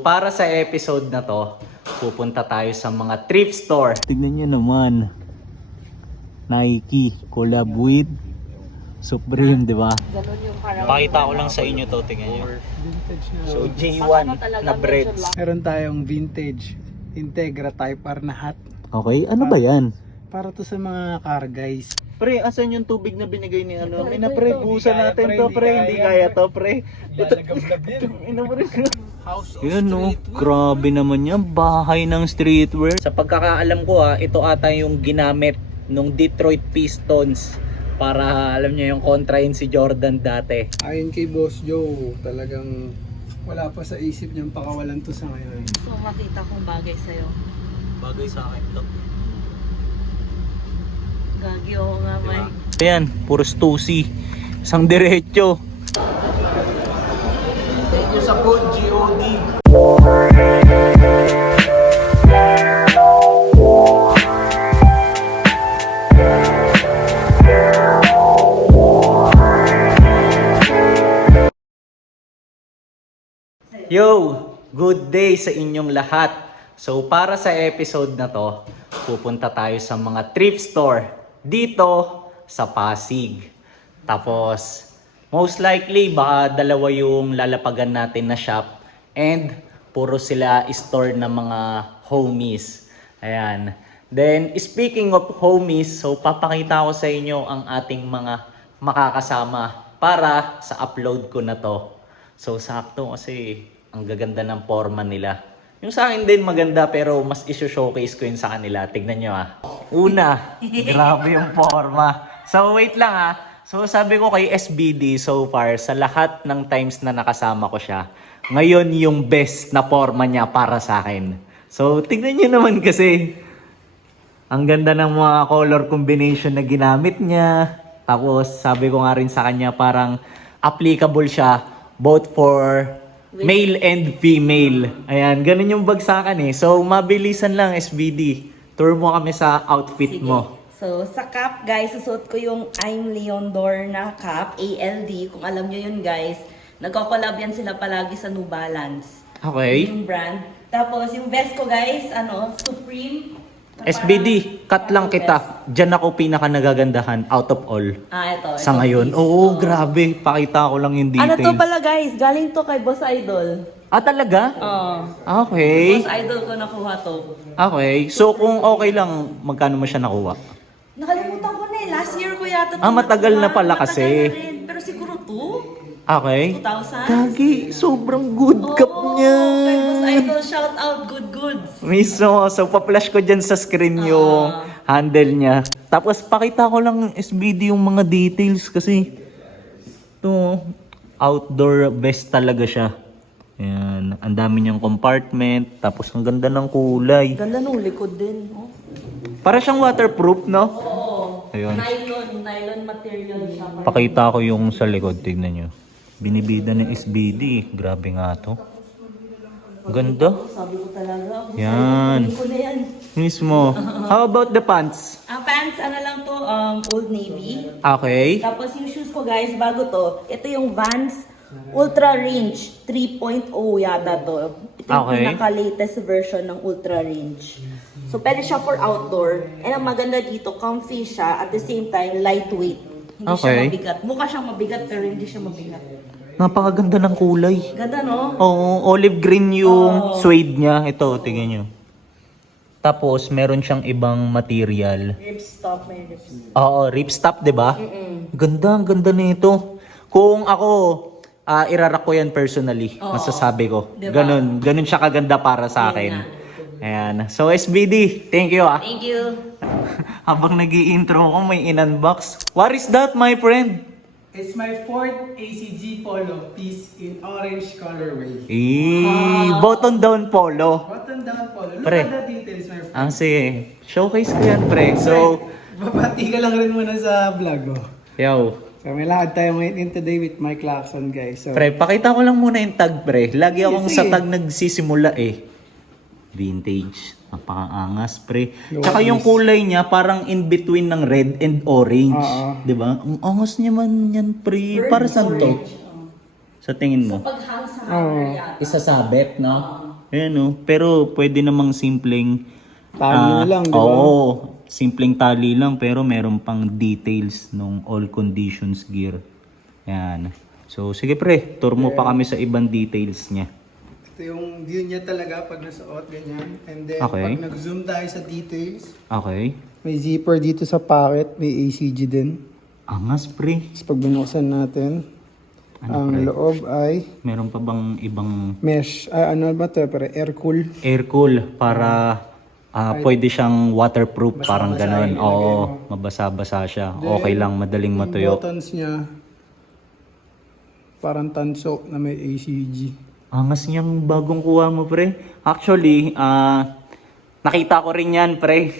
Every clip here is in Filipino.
Para sa episode na to, pupunta tayo sa mga thrift store. Tignan nyo naman. Nike collab with Supreme, di ba? Ganun yung parang... Pakita ko lang sa inyo to, tingnan nyo. So J1 na breads. Meron tayong vintage Integra Type R na hat. Okay, ano ba yan? Para to sa mga car guys. Pre, asan yung tubig na binigay ni ano? May na pre, busa natin to pre, hindi kaya to pre. Ito, ino mo rin. Yun no, grabe naman yan, bahay ng streetwear. Sa pagkakaalam ko ito ata yung ginamit nung Detroit Pistons para alam niyo yung kontrahin si Jordan dati. Ayon kay Boss Joe, talagang wala pa sa isip niyang pakawalan to sa ngayon. So makita kong bagay sa'yo. Bagay sa akin to. Gagi ako nga, May. Ayan, puro stussy. Isang diretso. Thank you sa food, GOD. Yo! Good day sa inyong lahat. So para sa episode na to, pupunta tayo sa mga thrift store dito sa Pasig. Tapos, most likely, baka dalawa yung lalapagan natin na shop and puro sila store na mga homies. Ayan. Then, speaking of homies, so papakita ko sa inyo ang ating mga makakasama para sa upload ko na to. So, sakto kasi ang gaganda ng forma nila. Yung sa akin din maganda pero mas i-showcase ko yun sa kanila. Tignan nyo Una, grabe yung forma. So wait lang So sabi ko kay SBD so far, sa lahat ng times na nakasama ko siya, ngayon yung best na forma niya para sa akin. So tignan nyo naman kasi, ang ganda ng mga color combination na ginamit niya. Tapos sabi ko nga rin sa kanya parang applicable siya both for male and female. Ayan, ganun yung bagsakan So, mabilisan lang, SBD. Tour mo kami sa outfit mo. So, sa cap, guys, susuot ko yung I'm Leon Dor na cap, ALD. Kung alam nyo yun, guys. Nagko-collab yan sila palagi sa New Balance. Okay. Yung brand. Tapos, yung vest ko, guys, Supreme. SBD, cut lang kita. Diyan ako pinaka nagagandahan out of all. Ito. Sa ngayon. Oo, grabe. Pakita ko lang yung Ano details. to pala, guys? Galing to kay Boss Idol. Talaga? Oo. Okay. Boss Idol ko nakuha to. Okay. So, kung okay lang, magkano mo siya nakuha? Nakalimutan ko na Last year ko yata to matagal nakuha. na pala kasi. Matagal na rin. Pero siguro 2? Okay. 2,000? Kagi, sobrang good cup niya. Kay Boss Idol, shout out, good goods. Mismo. So, pa-flash ko dyan sa screen yung handle niya. Tapos, pakita ko lang SBD yung mga details kasi ito, outdoor vest talaga siya. Ayan. Ang dami niyang compartment. Tapos, ang ganda ng kulay. Ganda nung likod din. Para siyang waterproof, no? Oo. Ayun. Nylon material siya. Pakita ko yung sa likod. Tignan nyo. Binibida ng SBD. Grabe nga to. Ganda. Sabi ko talaga. Yan. Ko na yan. Mismo. How about the pants? Ang pants, lang to, Old Navy. Okay. Tapos yung shoes ko, guys, bago to. Ito yung Vans Ultra Range 3.0 yata to. Ito yung pinaka-latest version ng Ultra Range. So, pwede siya for outdoor. And ang maganda dito, comfy siya. At the same time, lightweight. Hindi siya mabigat. Mukha siyang mabigat, pero hindi siya mabigat. Napakaganda ng kulay. Ganda, no? Oo, olive green yung suede niya. Ito, tingnan nyo. Tapos, meron siyang ibang material. Ripstop, may ripstop. Oo, ripstop, di ba? Ganda, ang ganda nito. Kung ako, irarak ko yan personally. Masasabi ko. Diba? Ganun siya kaganda para sa akin. Ayan. So, SBD, thank you Thank you. Habang nag-i-intro ko, may in-unbox. What is that, my friend? It's my fourth ACG polo piece in orange colorway. Button down polo. Button down polo. Look Pre. at the details, my friend. Sige. Showcase ko yan, pre. So, Babati ka lang rin muna sa vlog, yo. So, may lakad tayo ngayon today with Mike Lacson, guys. So, Pre, pakita ko lang muna yung tag, pre. Lagi akong sa Sige. tag nagsisimula Vintage. Napakaangas, pre. Tsaka yung kulay niya parang in between ng red and orange. 'Di ba? Ang angas niya man yan, pre. Para saan to? Sa tingin mo? Paghang sa hanger yata. Isasabit, no? Ayan oh. Pero pwede namang simpleng Tali lang, di ba? Oo, simpleng tali lang pero meron pang details nung all conditions gear. Ayan. So sige pre, tour mo pa kami sa ibang details niya. Ito yung view niya talaga pag nasuot, ganyan. And then, Okay. pag nag-zoom tayo sa details, Okay. may zipper dito sa pocket, may ACG din. Angas pre. Tapos pag binuksan natin, Ano, ang pre? loob ay Meron pa bang ibang mesh. Ano ba ito? Para air cool. air cool para pwede siyang waterproof, parang Basa-basa ganon. yung Oo, ilagay mo. mabasa-basa siya. Then, Okay lang, madaling yung matuyo. buttons niya, parang tanso na may ACG. Angas niyang bagong kuha mo pre. Actually, nakita ko rin yan pre.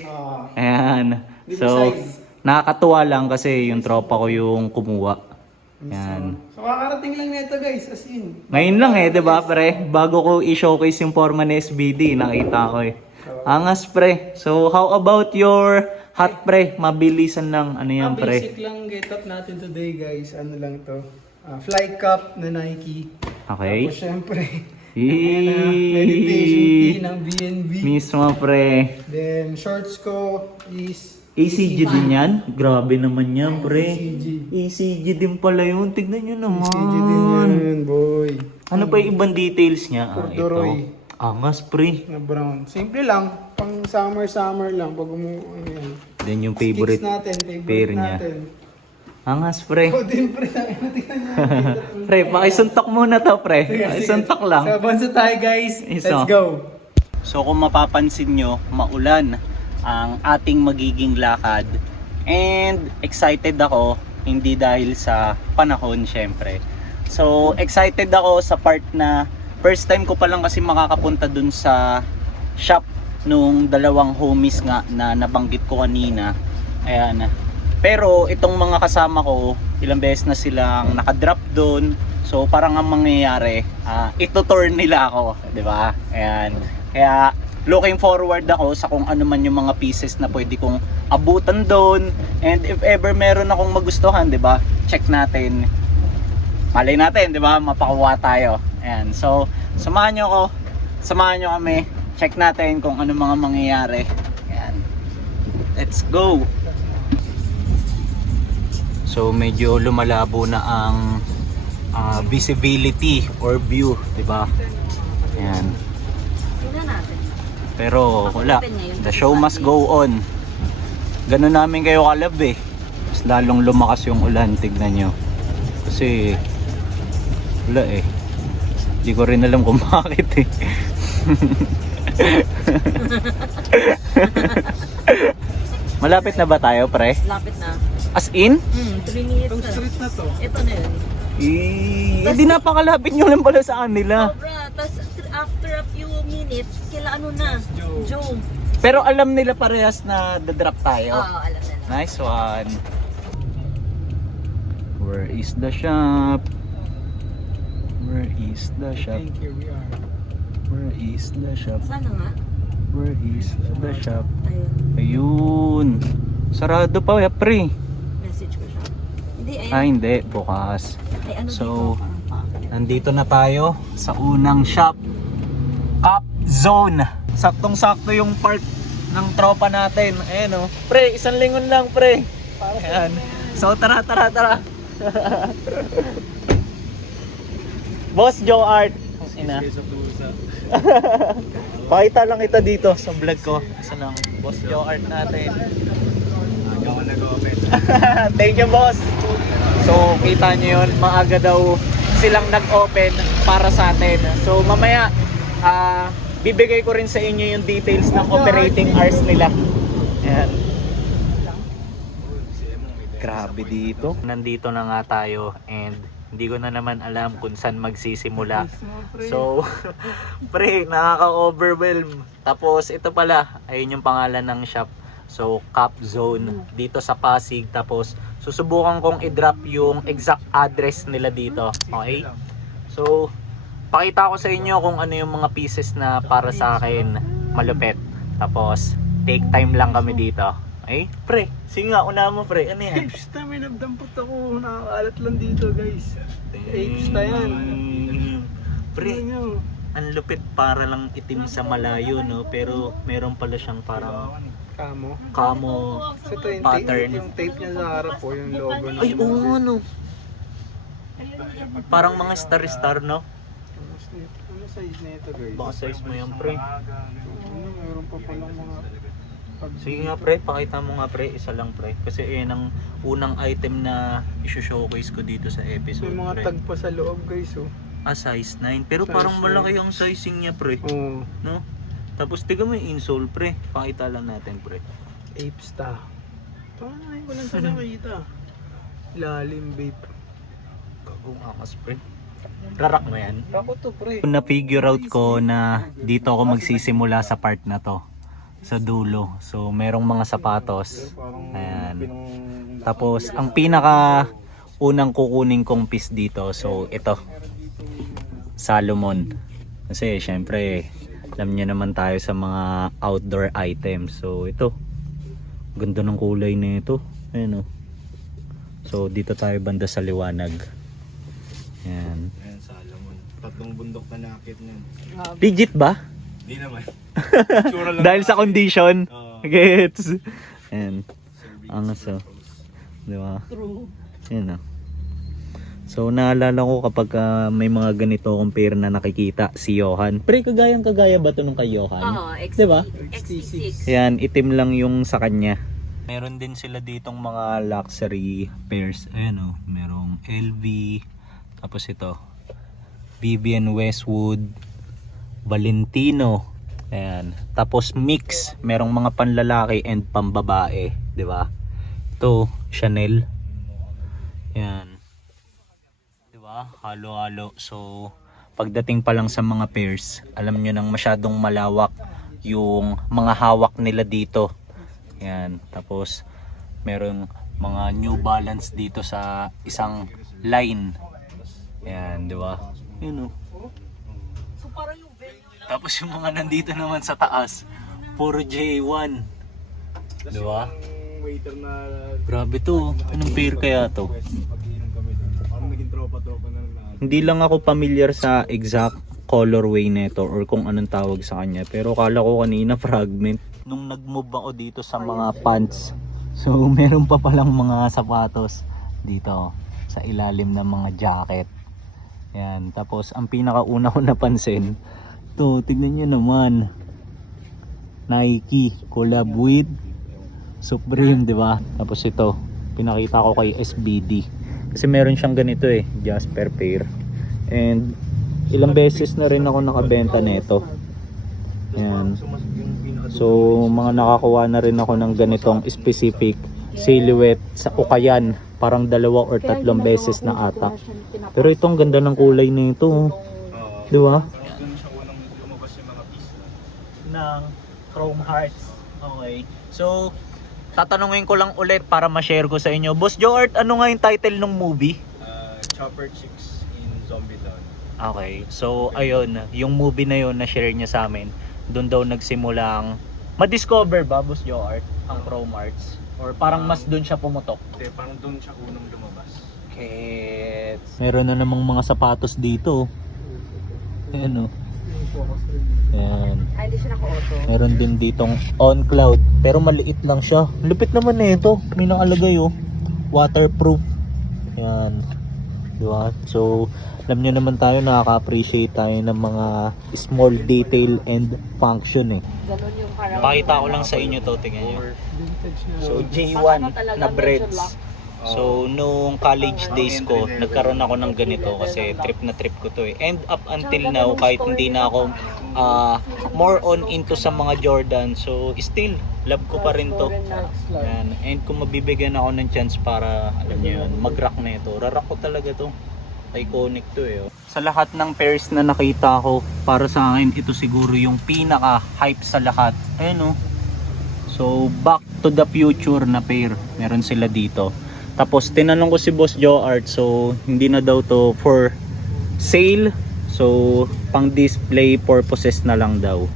Ayan. So, nakakatuwa lang kasi yung tropa ko yung kumuha. Ayan. So, kakarating lang nito guys, as in. Ngayon lang eh, 'di ba, pre? Bago ko i-showcase yung forma ni SBD, nakita ko eh. Angas, pre. So, how about your hat, pre? Mabilisan lang. Ano yan, Ang pre? basic lang get up natin today guys, ano lang to. Fly cup na Nike. Okay. Tapos syempre, meditation tee ng BNB. Mismo, pre. Then shorts ko is ACG din yan? Grabe naman yan, pre. ACG. ACG din pala yun. Tignan nyo naman. ACG din yan, boy. Ano pa yung ibang details niya? Corduroy. Ito. Angas, pre. Na brown. Simple lang, pang summer lang pag ayan. Then yung favorite Sticks natin, pair favorite niya. natin. Angas, pre. Ikaw din pre, tingnan niyo. Pre, pakisuntok muna to, pre. Pakisuntok lang. So, bansa tayo guys. Iso. Let's go. So kung mapapansin nyo, maulan ang ating magiging lakad. And excited ako, hindi dahil sa panahon syempre. So excited ako sa part na first time ko pa lang kasi makakapunta dun sa shop nung dalawang homies nga na nabanggit ko kanina. Ayan. Pero itong mga kasama ko, ilang beses na silang nakadrop doon. So parang ang mangyayari, ito-tour nila ako, 'di ba? Ayan. Kaya looking forward ako sa kung ano man yung mga pieces na pwede kong abutan doon. And if ever meron akong magustuhan, 'di ba? Check natin. Malay natin, 'di ba? Mapakuha tayo. Ayan. So, samahan nyo kami. Check natin kung ano mga mangyayari. Ayan. Let's go. So, medyo lumalabo na ang visibility or view, 'di ba? Ayan. Tingnan natin. Pero wala, the show must go on. Ganun namin kayo kalab eh. Mas lalong lumakas yung ulan, tignan nyo. Kasi wala eh. Hindi ko rin alam kung bakit eh. Malapit na ba tayo, pre? Lapit na. As in? 3 minutes Itong na. street na to. Ito na yun. Hindi napakalapit nyo lang pala sa kanila. Sobra. Tapos after a few minutes, kila ano na? Joe. Pero alam nila parehas na dadrop tayo. Oo, alam na. Nice one. Where is the shop? Where is the shop? Thank you, we are. Where is the shop? Sana nga? Where is the shop? Ayun. Ayun. Sarado pa, pre. Message ko siya. Hindi, ayun. Ah, hindi. Bukas. Ay, ano So, dito? nandito na tayo sa unang shop. Cup Zone. Saktong-sakto yung park ng tropa natin. Ayan o. Pre, isang lingon lang, pre. Ayan. So, tara. Boss Joe Art. Ina. Pakita lang kita dito sa vlog ko. Isa lang. Boss Joe Art natin. Ako nag-open. Thank you, boss. So, kita nyo yun. Maaga daw silang nag-open para sa atin. So, mamaya, bibigay ko rin sa inyo yung details ng operating hours nila. Ayan. Grabe dito. Nandito na nga tayo and hindi ko na naman alam kung saan magsisimula. So, pre, nakaka-overwhelm. Tapos, ito pala, ayun yung pangalan ng shop. So, Cup Zone dito sa Pasig. Tapos, susubukan kong i-drop yung exact address nila dito. Okay? So, pakita ko sa inyo kung ano yung mga pieces na para sa akin malupit. Tapos, take time lang kami dito. Okay? Pre, sige nga, una mo pre. Ano yan? Apes na, may nagdampot ako. Nakakalat lang dito guys. Apes na yan. Pre, Tingnan nyo. Ang lupit, para lang itim sa malayo, no? Pero meron pala siyang parang Kamo. camo So ito yung pattern. yung tape niya sa harap po, yung logo ng... Ay, oo, no? Parang mga star-star, no? Ano size na ito, guys? Baka size mo yan, pre. Ano, mayroon pa palang mga... Sige nga, pre. Pakita mo nga, pre. Isa lang, pre. Kasi yan ang unang item na i-showcase ko dito sa episode, May mga pre. tag pa sa loob, guys, oh. Ah, size 9. Pero Size parang 9. malaki ang sizing niya, pre. Oo. No? Tapos tiga mo yung insole, pre. Pakita lang natin, pre. Apesta. Parang ngayon ko lang ito nakita. Lalim, babe. Kagong akas, pre. Rarak mo yan? Ako to, pre. Na-figure out ko na dito ako magsisimula sa part na to. Sa dulo. So, merong mga sapatos. Ayan. Tapos, ang pinaka unang kukunin kong piece dito. So, ito. Salomon. Kasi, syempre, alam niyo naman tayo sa mga outdoor items. So, ito. Ganda ng kulay nito. Ayan, oh. So, dito tayo banda sa liwanag. Ayan. Ayan, Salomon. Tatlong bundok na nakit niyan. Legit ba? Hindi naman. Dahil sa condition. Oo. Gets. Ayan. Ang so. Di ba? True. Ayan, oh. So, naalala ko kapag may mga ganito akong pair na nakikita, si Johan. Pre, kagaya ba ito nung kay Johan? Oo, Diba? XT6. Ayan, itim lang yung sa kanya. Meron din sila ditong mga luxury pairs. Ayan, oh. Merong LV. Tapos ito. Vivienne Westwood. Valentino. Ayan. Tapos mix. Merong mga panlalaki and pambabae. Diba? Ito, Chanel. Ayan. Diba? Halo-halo. So, pagdating pa lang sa mga pairs, alam nyo nang masyadong malawak yung mga hawak nila dito. Ayan. Tapos, merong mga New Balance dito sa isang line. Ayan, di ba? Yun, oh. Tapos yung mga nandito naman sa taas, puro J1. Di ba? Yung waiter na Grabe to. Anong pair kaya to? pag-inom kami doon. Parang naging tropa-tropa na lang. Hindi lang ako familiar sa exact colorway nito or kung anong tawag sa kanya. Pero kala ko kanina fragment. Nung nag-move ako dito sa mga pants, so meron pa palang mga sapatos dito sa ilalim ng mga jacket. Yan. Tapos ang pinakauna ko napansin, to, tignan nyo naman. Nike collab with Supreme, di ba? Tapos ito, pinakita ko kay SBD. Kasi meron siyang ganito eh, just per pair. And ilang beses na rin ako nakabenta nito. Yan. So, mga nakakuha na rin ako ng ganitong specific silhouette sa Ukayan. Parang 2 or 3 beses na ata. Pero itong ganda ng kulay nito. Di ba? Doon siya unang lumabas yung mga piece Ng Chrome Hearts. Okay. So, tatanungin ko lang ulit para ma-share ko sa inyo. Boss Joart, ano nga yung title ng movie? Chopper Chicks in Zombie Town. Okay. So, ayun. Yung movie na yun na share niya sa amin, doon daw nagsimulang ma-discover ba, Boss Joart, ang Chrome Hearts? Or parang mas doon siya pumutok? Hindi, parang doon siya unang lumabas. Kets. Meron na namang mga sapatos dito. Ayan, oh. Ayan. Ay, di siya naka-auto. Meron din ditong On Cloud, pero maliit lang siya. Lupit naman nito. May nakalagay, oh. Waterproof. Ayan. Diba? So, alam nyo naman tayo, nakaka-appreciate tayo ng mga small detail and function eh. Ganun yung parang... Pakita ko lang sa inyo to, tingnan nyo. Vintage na. So, Ano J1 talaga, na medyo breads. lock. So, nung college days ko, nagkaroon ako ng ganito kasi trip na trip ko to eh. And up until now, kahit hindi na ako more on into sa mga Jordan, so still, love ko pa rin to. Yan. And kung mabibigyan ako ng chance para, alam niyo yun, mag-rock na ito, rarock ko talaga to. Iconic to eh. Oh. Sa lahat ng pairs na nakita ko, para sa akin, ito siguro yung pinaka-hype sa lahat. Ayan oh. So, Back to the Future na pair. Meron sila dito. Tapos, tinanong ko si Boss Joe Art. So, hindi na daw to for sale. So, pang display purposes na lang daw.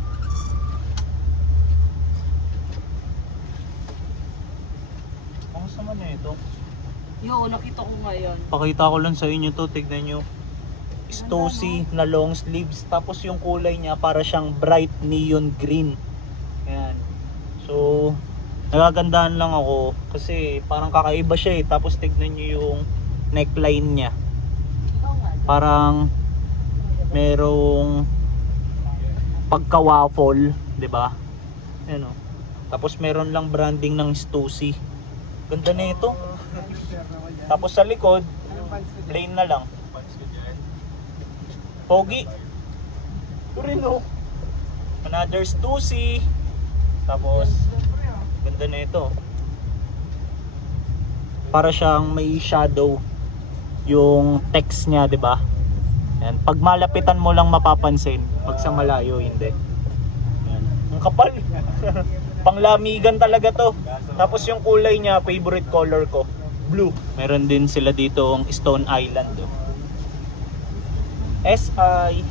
Ang sama na ito. Yo, nakita ko ngayon. Pakita ko lang sa inyo to. Tignan nyo. Stussy na long sleeves. Tapos yung kulay niya para siyang bright neon green. Ayan. So, nagagandahan lang ako kasi parang kakaiba siya eh. Tapos tignan nyo yung neckline niya. Parang merong pagka-waffle, 'di ba? Ayan oh. Tapos meron lang branding ng Stussy. Ganda na ito. Tapos sa likod, plain na lang. Pogi. Ito rin oh. Another Stussy. Tapos, ganda na ito. Para siyang may shadow yung text niya, 'di ba? Yan. Pag malapitan mo lang mapapansin, pag sa malayo hindi. Yan. Ang kapal. Panglamigan talaga 'to. Tapos yung kulay niya, favorite color ko, blue. Meron din sila dito ang Stone Island. Oh. SI.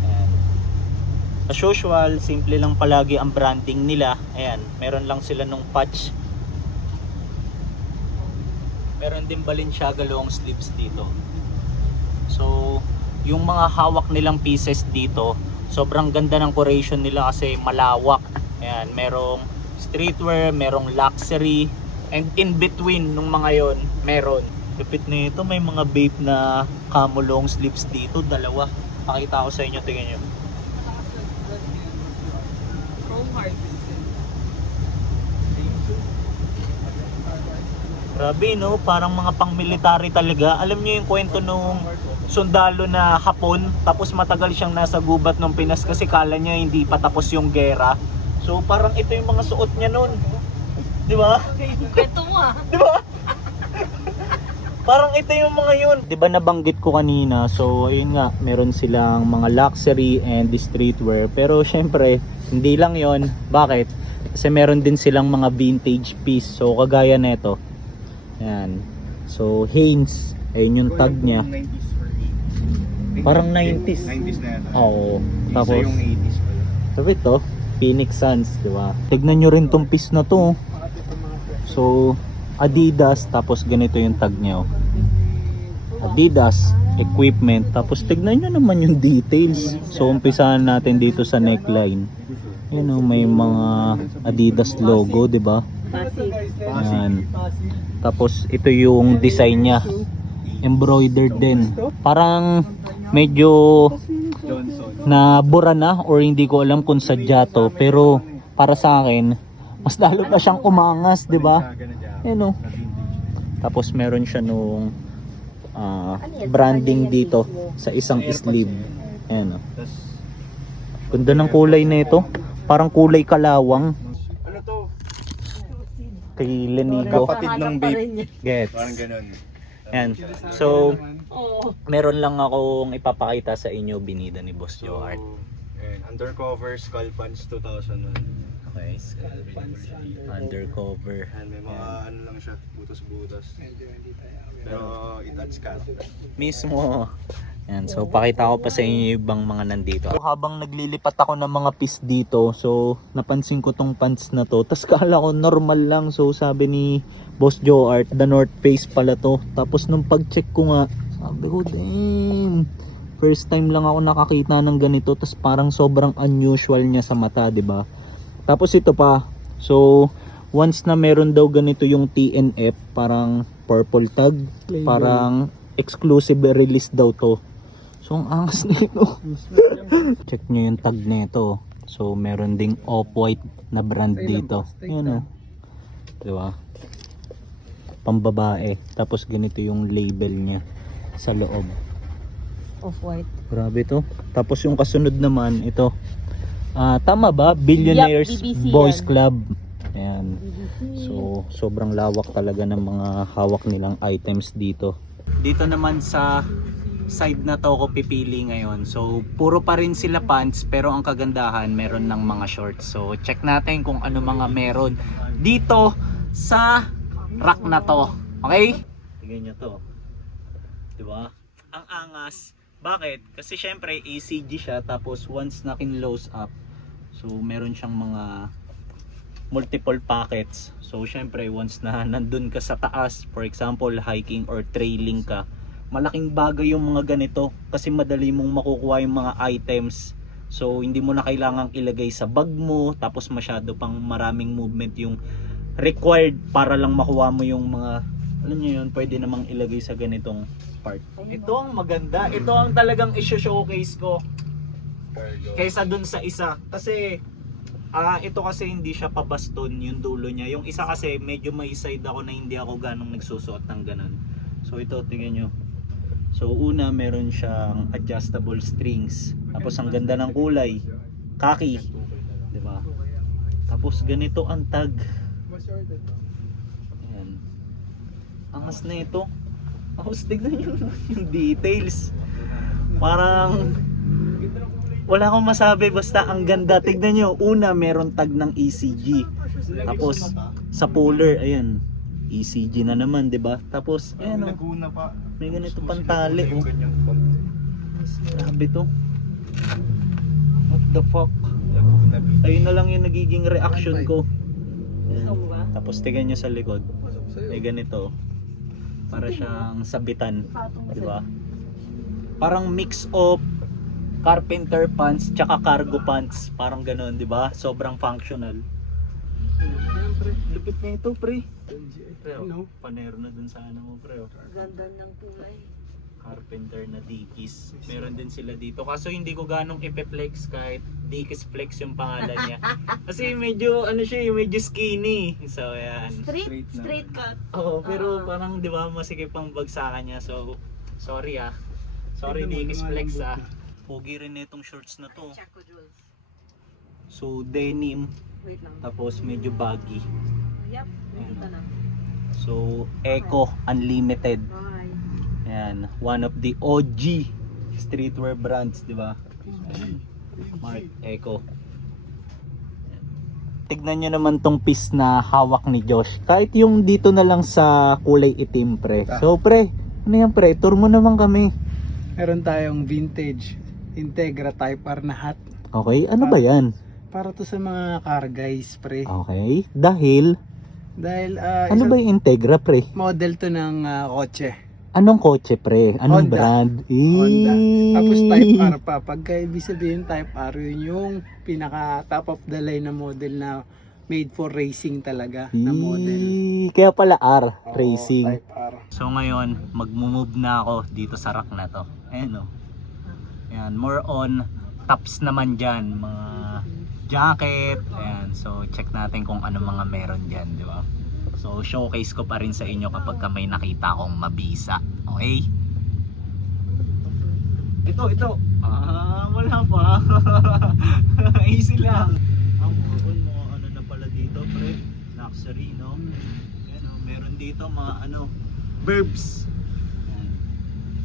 Ayan. As usual, simple lang palagi ang branding nila. Ayan, meron lang sila nung patch. Meron din Balenciaga long sleeves dito. So, yung mga hawak nilang pieces dito, sobrang ganda ng curation nila kasi malawak. Ayan, merong streetwear, merong luxury, and in between nung mga yon, meron. Lupit na ito, may mga babe na camo long sleeves dito, dalawa. Pakita ko sa inyo, tingnan nyo. Grabe no, parang mga pang-military talaga. Alam niyo yung kwento nung sundalo na Hapon, tapos matagal siyang nasa gubat ng Pinas kasi kala niya hindi pa tapos yung gera. So parang ito yung mga suot niya noon. 'Di ba? Kwento mo ah. 'Di ba? Parang ito yung mga yun. 'Di ba nabanggit ko kanina? So ayun nga, meron silang mga luxury and streetwear. Pero syempre, hindi lang 'yon. Bakit? Kasi meron din silang mga vintage piece. So kagaya nito. Ayan. So Hanes, ayun yung tag niya. 90s or 80s. Parang 90s. 90s na yata. Oo. Tapos Isa yung 80s pala. sabi ito, Phoenix Suns, di ba? Tignan nyo rin tong piece na to. So Adidas, tapos ganito yung tag niya. Oh. Adidas equipment, tapos tignan nyo naman yung details. So umpisahan natin dito sa neckline. Yun oh, may mga Adidas logo, di ba? Ayan. Tapos ito yung design niya, embroidered din. Parang medyo nabura na or hindi ko alam kung sadya to, pero para sa akin mas lalo pa siyang umangas, di ba? Ayan o. Tapos meron siya nung branding dito sa isang sleeve. Ayan o. Ganda ng kulay na ito, parang kulay kalawang. Ano to? Kay Lenigo. Kapatid ng babe. Gets. Parang ganun. Yan. So, meron lang akong ipapakita sa inyo binida ni Boss Joe Art. Ayan, undercover skull pants 2001. Okay. Undercover. And may mga ano lang siya, butas-butas. Pero it adds character. Mismo. Yan. So, pakita ko pa sa inyo yung ibang mga nandito. So, habang naglilipat ako ng mga piece dito, so, napansin ko tong pants na to. Tapos kala ko normal lang. So, sabi ni Boss Joe Art, the North Face pala to. Tapos nung pag-check ko nga, sabi ko, damn. First time lang ako nakakita ng ganito. Tapos parang sobrang unusual niya sa mata, 'di ba? Tapos ito pa. So, once na meron daw ganito yung TNF, parang purple tag, parang exclusive release daw to. So, ang angas nito. Check nyo yung tag nito. So, meron ding off-white na brand dito. Ayan o. Diba? Pambabae. Tapos ganito yung label niya sa loob. Off-white. Grabe to. Tapos yung kasunod naman, ito. Tama ba? Billionaires BBC Boys yan. Club. Ayan. So, sobrang lawak talaga ng mga hawak nilang items dito. Dito naman sa side na to ko pipili ngayon. So, puro pa rin sila pants, pero ang kagandahan, meron ng mga shorts. So, check natin kung ano mga meron dito sa rack na to. Okay? Tingnan nyo to. Diba? Ang angas. Bakit? Kasi syempre, ACG siya. Tapos, once na kin-close up, so, meron siyang mga multiple pockets. So, syempre, once na nandun ka sa taas, for example, hiking or trailing ka, malaking bagay yung mga ganito kasi madali mong makukuha yung mga items. So hindi mo na kailangang ilagay sa bag mo, tapos masyado pang maraming movement yung required para lang makuha mo yung mga, alam nyo yun, pwede namang ilagay sa ganitong part. Ito ang maganda, ito ang talagang i-showcase ko kaysa dun sa isa. Kasi ito kasi hindi siya pabaston yung dulo niya. Yung isa kasi medyo may side ako na hindi ako ganong nagsusuot ng ganon. So ito, tingnan nyo. So una, meron siyang adjustable strings. Tapos ang ganda ng kulay, khaki, di ba? Tapos ganito ang tag. Ayan. Angas na ito. Tapos tignan nyo yung details. Parang wala akong masabi, basta ang ganda. Tignan nyo, una meron tag ng ECG. Tapos sa puller, ayan, ECG na naman, 'di ba? Tapos ayan, oh, Laguna pa. may ganito pantali, oh. Grabe to. What the fuck? Laguna Beach. Ayun na lang yung nagiging reaction ko. Gusto mo ba? Tapos tingnan nyo sa likod. May ganito. Para siyang sabitan, 'di ba? Parang mix of carpenter pants tsaka cargo pants, parang ganoon, 'di ba? Sobrang functional. Lupit na ito, pre. Ano? Panero na dun sa ano mo, pre. Ganda ng kulay. Carpenter na Dickies. Meron din sila dito. Kaso hindi ko ganong ipe-flex kahit Dickies Flex yung pangalan niya. Kasi medyo ano siya, medyo skinny. So ayan. Straight cut. Oo, pero parang 'di ba masikip ang bagsakan niya. So sorry ah. Sorry Dickies Flex ah. Pogi rin itong shorts na to. Chaco Jules. So denim, Wait lang. tapos medyo baggy. Yep, nakita na. So Eco Unlimited. Bye. Ayan, one of the OG streetwear brands, di ba? Mark Eco. Tignan nyo naman tong piece na hawak ni Josh. Kahit yung dito na lang sa kulay itim, pre. So, pre, ano yan, pre? Tour mo naman kami. Meron tayong vintage Integra Type R na hat. Okay, ano ba yan? Para to sa mga car guys, pre. Okay, dahil, Dahil ano ba yung Integra, pre? model to ng kotse. Anong kotse, pre? Anong Honda. brand? Honda. Tapos Eee. Type R pa. Pagka ibig sabihin Type R, yun yung pinaka top of the line na model na made for racing talaga na model. Eee. Kaya pala R, Oo, racing. Type R. So ngayon, mag-move na ako dito sa rack na to. Ayan o. Ayan, more on tops naman dyan. Mga jacket. Ayan, so check natin kung ano mga meron dyan, di ba? So showcase ko pa rin sa inyo kapag ka may nakita akong mabisa. Okay? Ito. Wala pa. Easy lang. Ang mga ano na pala dito, pre. Luxury, no? Ayan o, meron dito mga ano, Burbs. Ayan.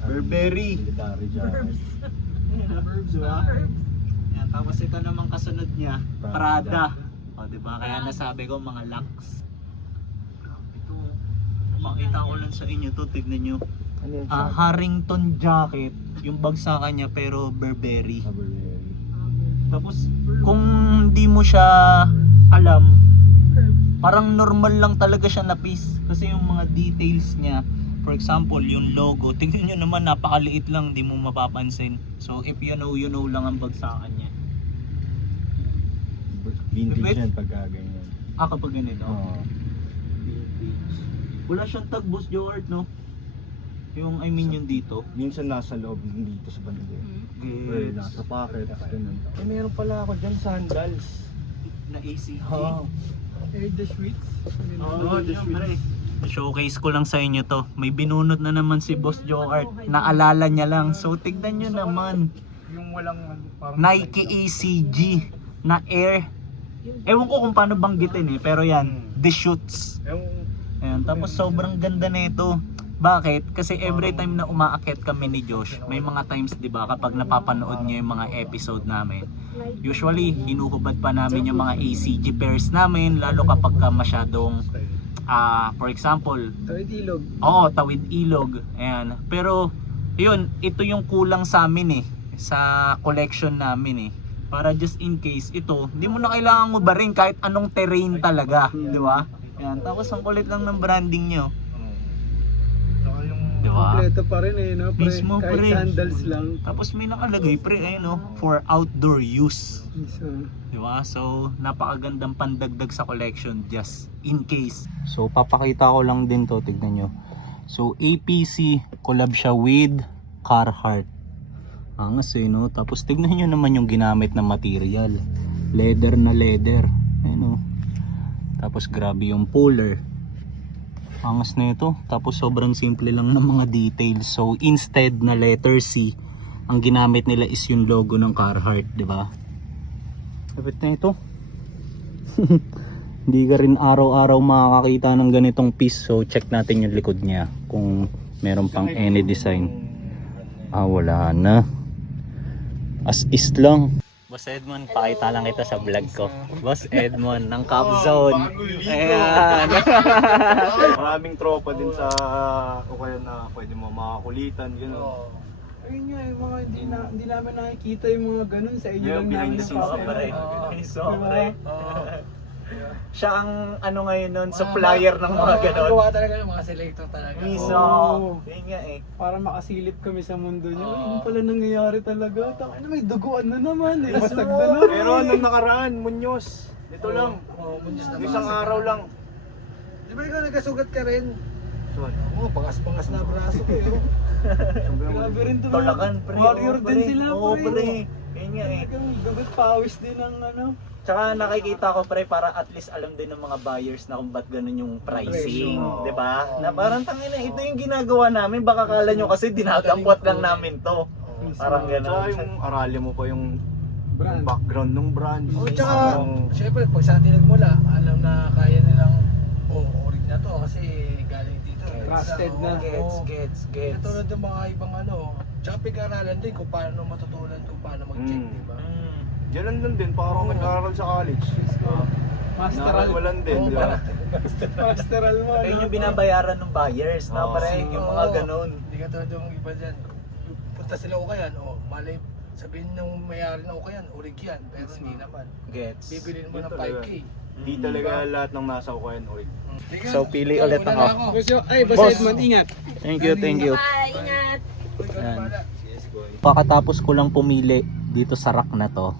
Burberry. Military dyan. Ayan, Burbs, diba? Ayan, tapos ito namang kasunod niya, Prada. O, diba? Kaya nasabi ko mga Lux. Ito, makita ko lang sa inyo to, tignan nyo. Ano yan? Harrington jacket, yung bagsakan niya pero Burberry. Tapos kung hindi mo siya alam, parang normal lang talaga siya na piece kasi yung mga details niya, for example yung logo, tingnan nyo naman napakaliit lang, di mo mapapansin. So if you know lang ang bagsakan niya. Vintage Wait. yan pagka ganyan. Kapag ganito, Oo. wala siyang tag, Boss Joart, no? Yung I mean yung dito. Minsan nasa loob dito sa banda. Or Gets. nasa pocket. Ganun. Eh meron pala ako dyan sandals. Na ACG. Oo. The Sweets. Oh, showcase ko lang sa inyo to. May binunot na naman si Boss Joart. Naalala niya lang. So tignan nyo naman. Yung walang parang Nike ACG na Air. Ewan ko kung paano banggitin pero yan, The Shoots. Ayan, tapos sobrang ganda nito. Bakit? Kasi every time na umaakyat kami ni Josh, may mga times 'di ba kapag napapanood niyo yung mga episode namin. Usually hinuhubad pa namin yung mga ACG pairs namin lalo kapag ka masyadong for example, Tawid ilog. tawid ilog. Ayan. Pero yun, ito yung kulang sa amin sa collection namin Para just in case ito, hindi mo na kailangan ubarin kahit anong terrain talaga, 'di ba? Ayan, tapos ang kulit lang ng branding nyo. Saka yung Di ba? Kompleto pa rin eh, no? Pre, Mismo, kahit pre. sandals lang. Tapos may nakalagay pre, ayun no, for outdoor use. So, Di ba? So, napakagandang pandagdag sa collection just in case. So, papakita ko lang din to, tignan nyo. So, APC collab siya with Carhartt. Angas eh, no? Tapos tignan nyo naman yung ginamit na material. Leather na leather. Ayun, no? Tapos grabe yung puller. Angas na ito. Tapos sobrang simple lang ng mga details. So, instead na letter C, ang ginamit nila is yung logo ng Carhartt, di ba? Kapit na ito. Hindi ka rin araw-araw makakakita ng ganitong piece. So check natin yung likod niya kung meron pang any design. Wala na. As is lang. Boss Edmond, pakita lang kita sa vlog ko. Boss Edmond ng Cap Zone. Ayan. Maraming tropa din sa Ukayan na pwede mo makakulitan, gano'n. ayun nga, yung mga hindi namin nakikita yung mga ganun sa inyo Yung lang behind namin the scenes napapanood. na Sobre. Siya ang ano ngayon nun, supplier ng mga ganon. Gawa talaga yung mga selector talaga. Miso. Oo. Yun nga eh. Para makasilip kami sa mundo niyo. Ay, yun pala nangyayari talaga. Tangina, may duguan na naman eh. Basag na nun. Pero nung nakaraan, Muñoz, dito lang. Munyos na Isang araw lang. Di ba ikaw nagkasugat ka rin? Saan? Oo, pangas-pangas na braso ko yun. Grabe rin to. Tolakan pre. Warrior Oo, din pre. sila Oo pre. pre. Yun nga eh. Talagang dugot pawis din ang ano. Tsaka nakikita ko pre para at least alam din ng mga buyers na kung ba't ganun yung pricing, Presyo. 'di ba? Na parang tangina ito yung ginagawa namin, baka kala nyo kasi dinadampot lang namin 'to. Parang Tsaka ganun. yung aralin mo pa yung Brand. background ng brand. Oo, tsaka, syempre, pag sa atin nagmula, alam na kaya nilang, orig na to kasi galing dito. Trusted na. Gets. Katulad ng mga ibang ano, tsaka pag-aralan din kung paano matutunan kung paano mag-check, di ba? Diyan lang din, parang nag-aaral sa college. Masteral. Walan din, Oo, di ba? Masteral mo. Ayun ano? yung binabayaran ng buyers na Oo. pre, yung mga ganun. Hindi ka tulad yung iba dyan. Punta sila ukayan, malay, sabihin ng may-ari ng ukayan, urig yan, pero hindi naman. Gets. Bibilin mo ng Dito talaga. 5K. Di talaga lahat ng nasa Ukayan ulit. So, pili ulit Una ako. na Boss, ay, Boss Boss. Edmond, ingat. Thank you. Bye, ingat! Yan. Pagkatapos ko lang pumili dito sa rack na to.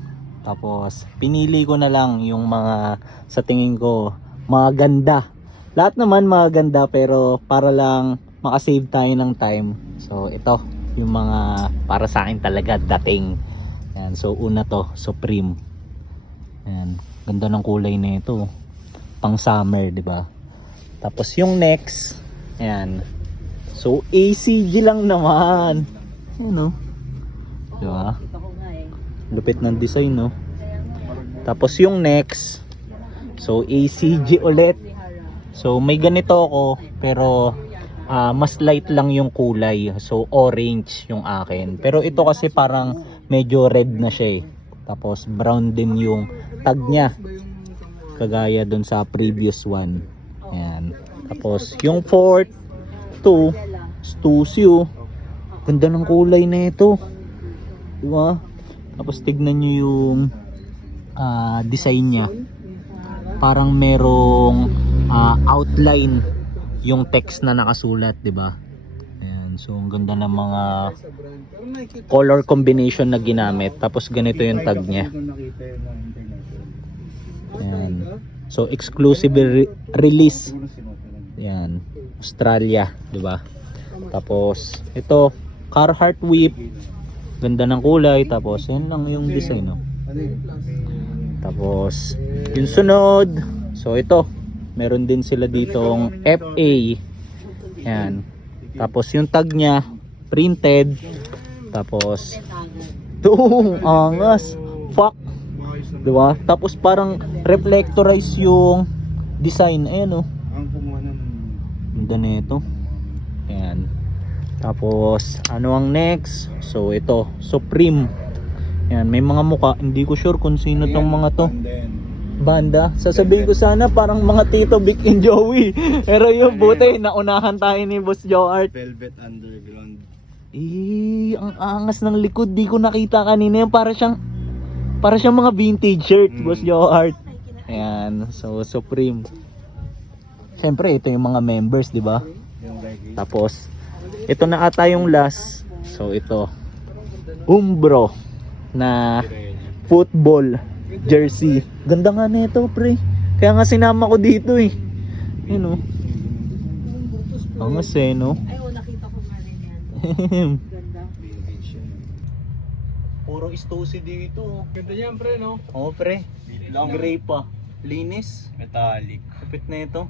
Tapos pinili ko na lang yung mga sa tingin ko mga ganda. Lahat naman mga ganda pero para lang makasave tayo ng time. So ito yung mga para sa akin talaga dating. Yan, so una to, Supreme. Yan, ganda ng kulay nito. Pang summer, 'di ba? Tapos yung next, ayan. So ACG lang naman. Ano? Diba? Lupit ng design, no? Tapos yung next, so ACG ulit. So may ganito ako, pero mas light lang yung kulay. So orange yung akin. Pero ito kasi parang medyo red na siya eh. Tapos brown din yung tag niya. Kagaya dun sa previous one. Ayan. Tapos yung fourth, Stussy. Ganda ng kulay na ito. Diba? Tapos tignan nyo yung design niya. Parang merong outline yung text na nakasulat, diba? Ayan. So ang ganda ng mga color combination na ginamit. Tapos ganito yung tag niya. Ayan. So exclusive release. Ayan. Australia, diba? Tapos ito Carhartt whip. Ganda ng kulay. Tapos yan lang yung design, no? Tapos yung sunod, so ito meron din sila ditong FA. Yan. Tapos yung tag niya printed. Tapos angas, fuck, diba? Tapos parang reflectorize yung design. Ayan, oh. Ganda nito. Ayan. Tapos ano ang next? So ito, Supreme. Yan, may mga muka, hindi ko sure kung sino tong mga to. Banda. Sasabihin ko sana parang mga Tito Vic and Joey. Pero yung buti, naunahan tayo ni Boss Joe Art. Velvet Underground. Ang angas ng likod, di ko nakita kanina. Para siyang mga vintage shirt, Boss Joe Art. Ayan, so Supreme. Siyempre, ito yung mga members, di ba? Tapos Ito na ata yung last. So ito, Umbro na football jersey. Ganda nga nito, pre. Kaya nga sinama ko dito eh. Yun, oh. Angas eh, no? Ay, nakita ko nga rin yan. Ganda. Puro istosi dito. Ganda yan, pre, no? Oo, pre. Gray pa. Linis. Metallic. Kapit na ito.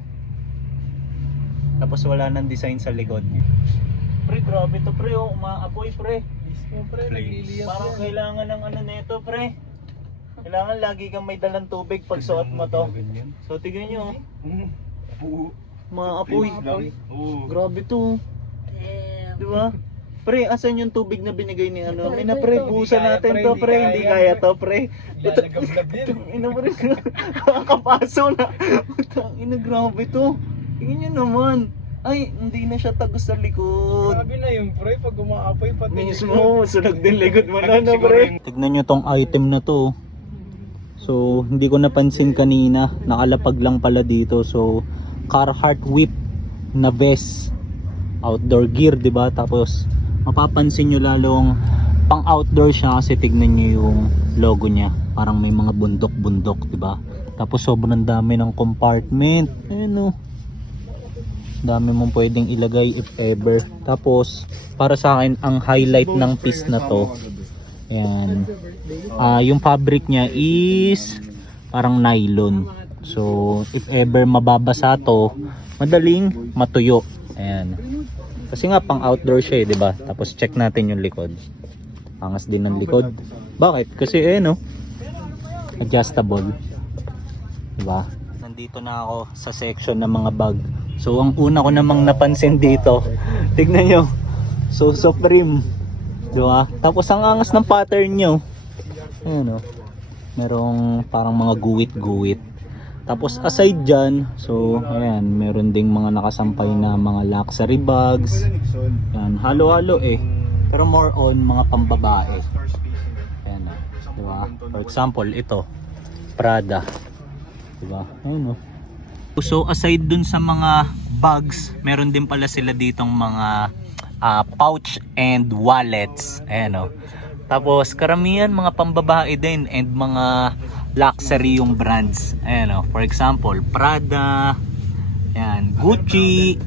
Tapos wala nang design sa likod. Pre, grabe to, pre. Oh, umaapoy, pre. Mismo, pre, nagliliyap Parang yan. kailangan ng ano nito, pre. Kailangan lagi kang may dalang tubig pag suot mo to. So, tignan nyo. Oh. Maapoy. Grabe to. Di ba? Pre, asan yung tubig na binigay ni ano? Ina, pre, buhusan natin to, pre. Hindi kaya to, pre. Ito, ina, pre. Kakapaso na. Ina, grabe to. Tingnan nyo naman. Ay, hindi na siya tagos sa likod. Grabe na yun, pre, pag umaapoy pati. Mismo, sunog din likod mo na, no, pre. Tignan nyo tong item na to. So, hindi ko napansin kanina. Nakalapag lang pala dito. So, Carhartt whip na vest. Outdoor gear, 'di ba? Tapos mapapansin nyo lalong pang outdoor siya kasi tignan nyo yung logo niya. Parang may mga bundok-bundok, 'di ba? Tapos sobrang dami ng compartment. Ayun, oh. Dami mong pwedeng ilagay if ever. Tapos para sa akin ang highlight ng piece na to. Ayan. Yung fabric niya is parang nylon. So if ever mababasa to, madaling matuyo. Ayan. Kasi nga pang outdoor siya, 'di ba? Tapos check natin yung likod. Angas din ng likod. Bakit? Kasi no, adjustable. 'Di ba? Nandito na ako sa section ng mga bag. So ang una ko namang napansin dito, tignan nyo. So Supreme. 'Di ba? Tapos ang angas ng pattern nyo. Ayun, oh. Merong parang mga guwit-guwit. Tapos aside dyan, so ayan, meron ding mga nakasampay na mga luxury bags. Yan, halo-halo eh. Pero more on mga pambabae. Ayan, di ba? For example, ito, Prada. Di ba? Ayun, oh. So aside dun sa mga bags, meron din pala sila ditong mga pouch and wallets. Ayan, oh. Tapos karamihan mga pambabae din and mga luxury yung brands. Ayan, oh. For example, Prada, ayan, Gucci.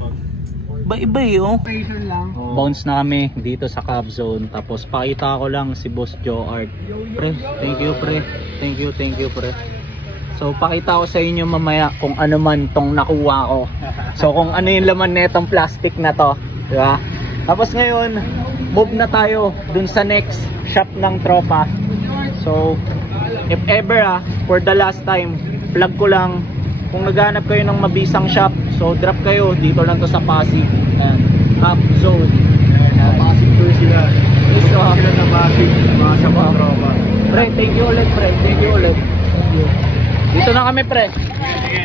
Iba-iba eh, oh. Bounce na kami dito sa Cab Zone. Tapos pakita ko lang si Boss Joe Art. Pre, thank you, pre. Thank you, pre. So pakita ko sa inyo mamaya kung ano man tong nakuha ko. So kung ano yung laman netong plastic na to, di ba? Tapos ngayon, move na tayo dun sa next shop ng tropa. So if ever for the last time, plug ko lang, kung naghanap kayo ng mabisang shop, so drop kayo dito lang to sa Pasig. Ayan, Cab Zone. Pasig tour sila. So, Sila sa Pasig, mga sa mga tropa. pre, thank you ulit, pre. Thank you ulit. Thank you. Dito na kami, pre. Sige.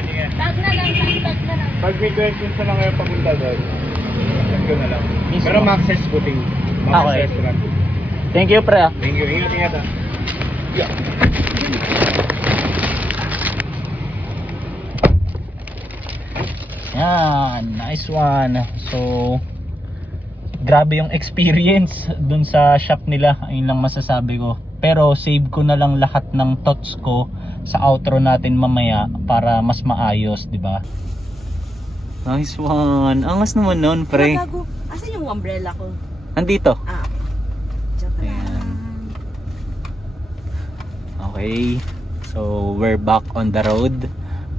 Pag may questions na lang kayo papunta doon, check ko na lang. Mismo. Pero Max's booting. Okay. Restaurant. Thank you, pre. Thank you. Ingat. Yan, nice one. So, grabe yung experience dun sa shop nila. Ayun lang masasabi ko. Pero save ko na lang lahat ng thoughts ko sa outro natin mamaya para mas maayos, di ba? Nice one. Angas naman nun, pre. Gago. Asan yung umbrella ko? Andito. Ah. Joke lang. Ayan. Okay. So, we're back on the road.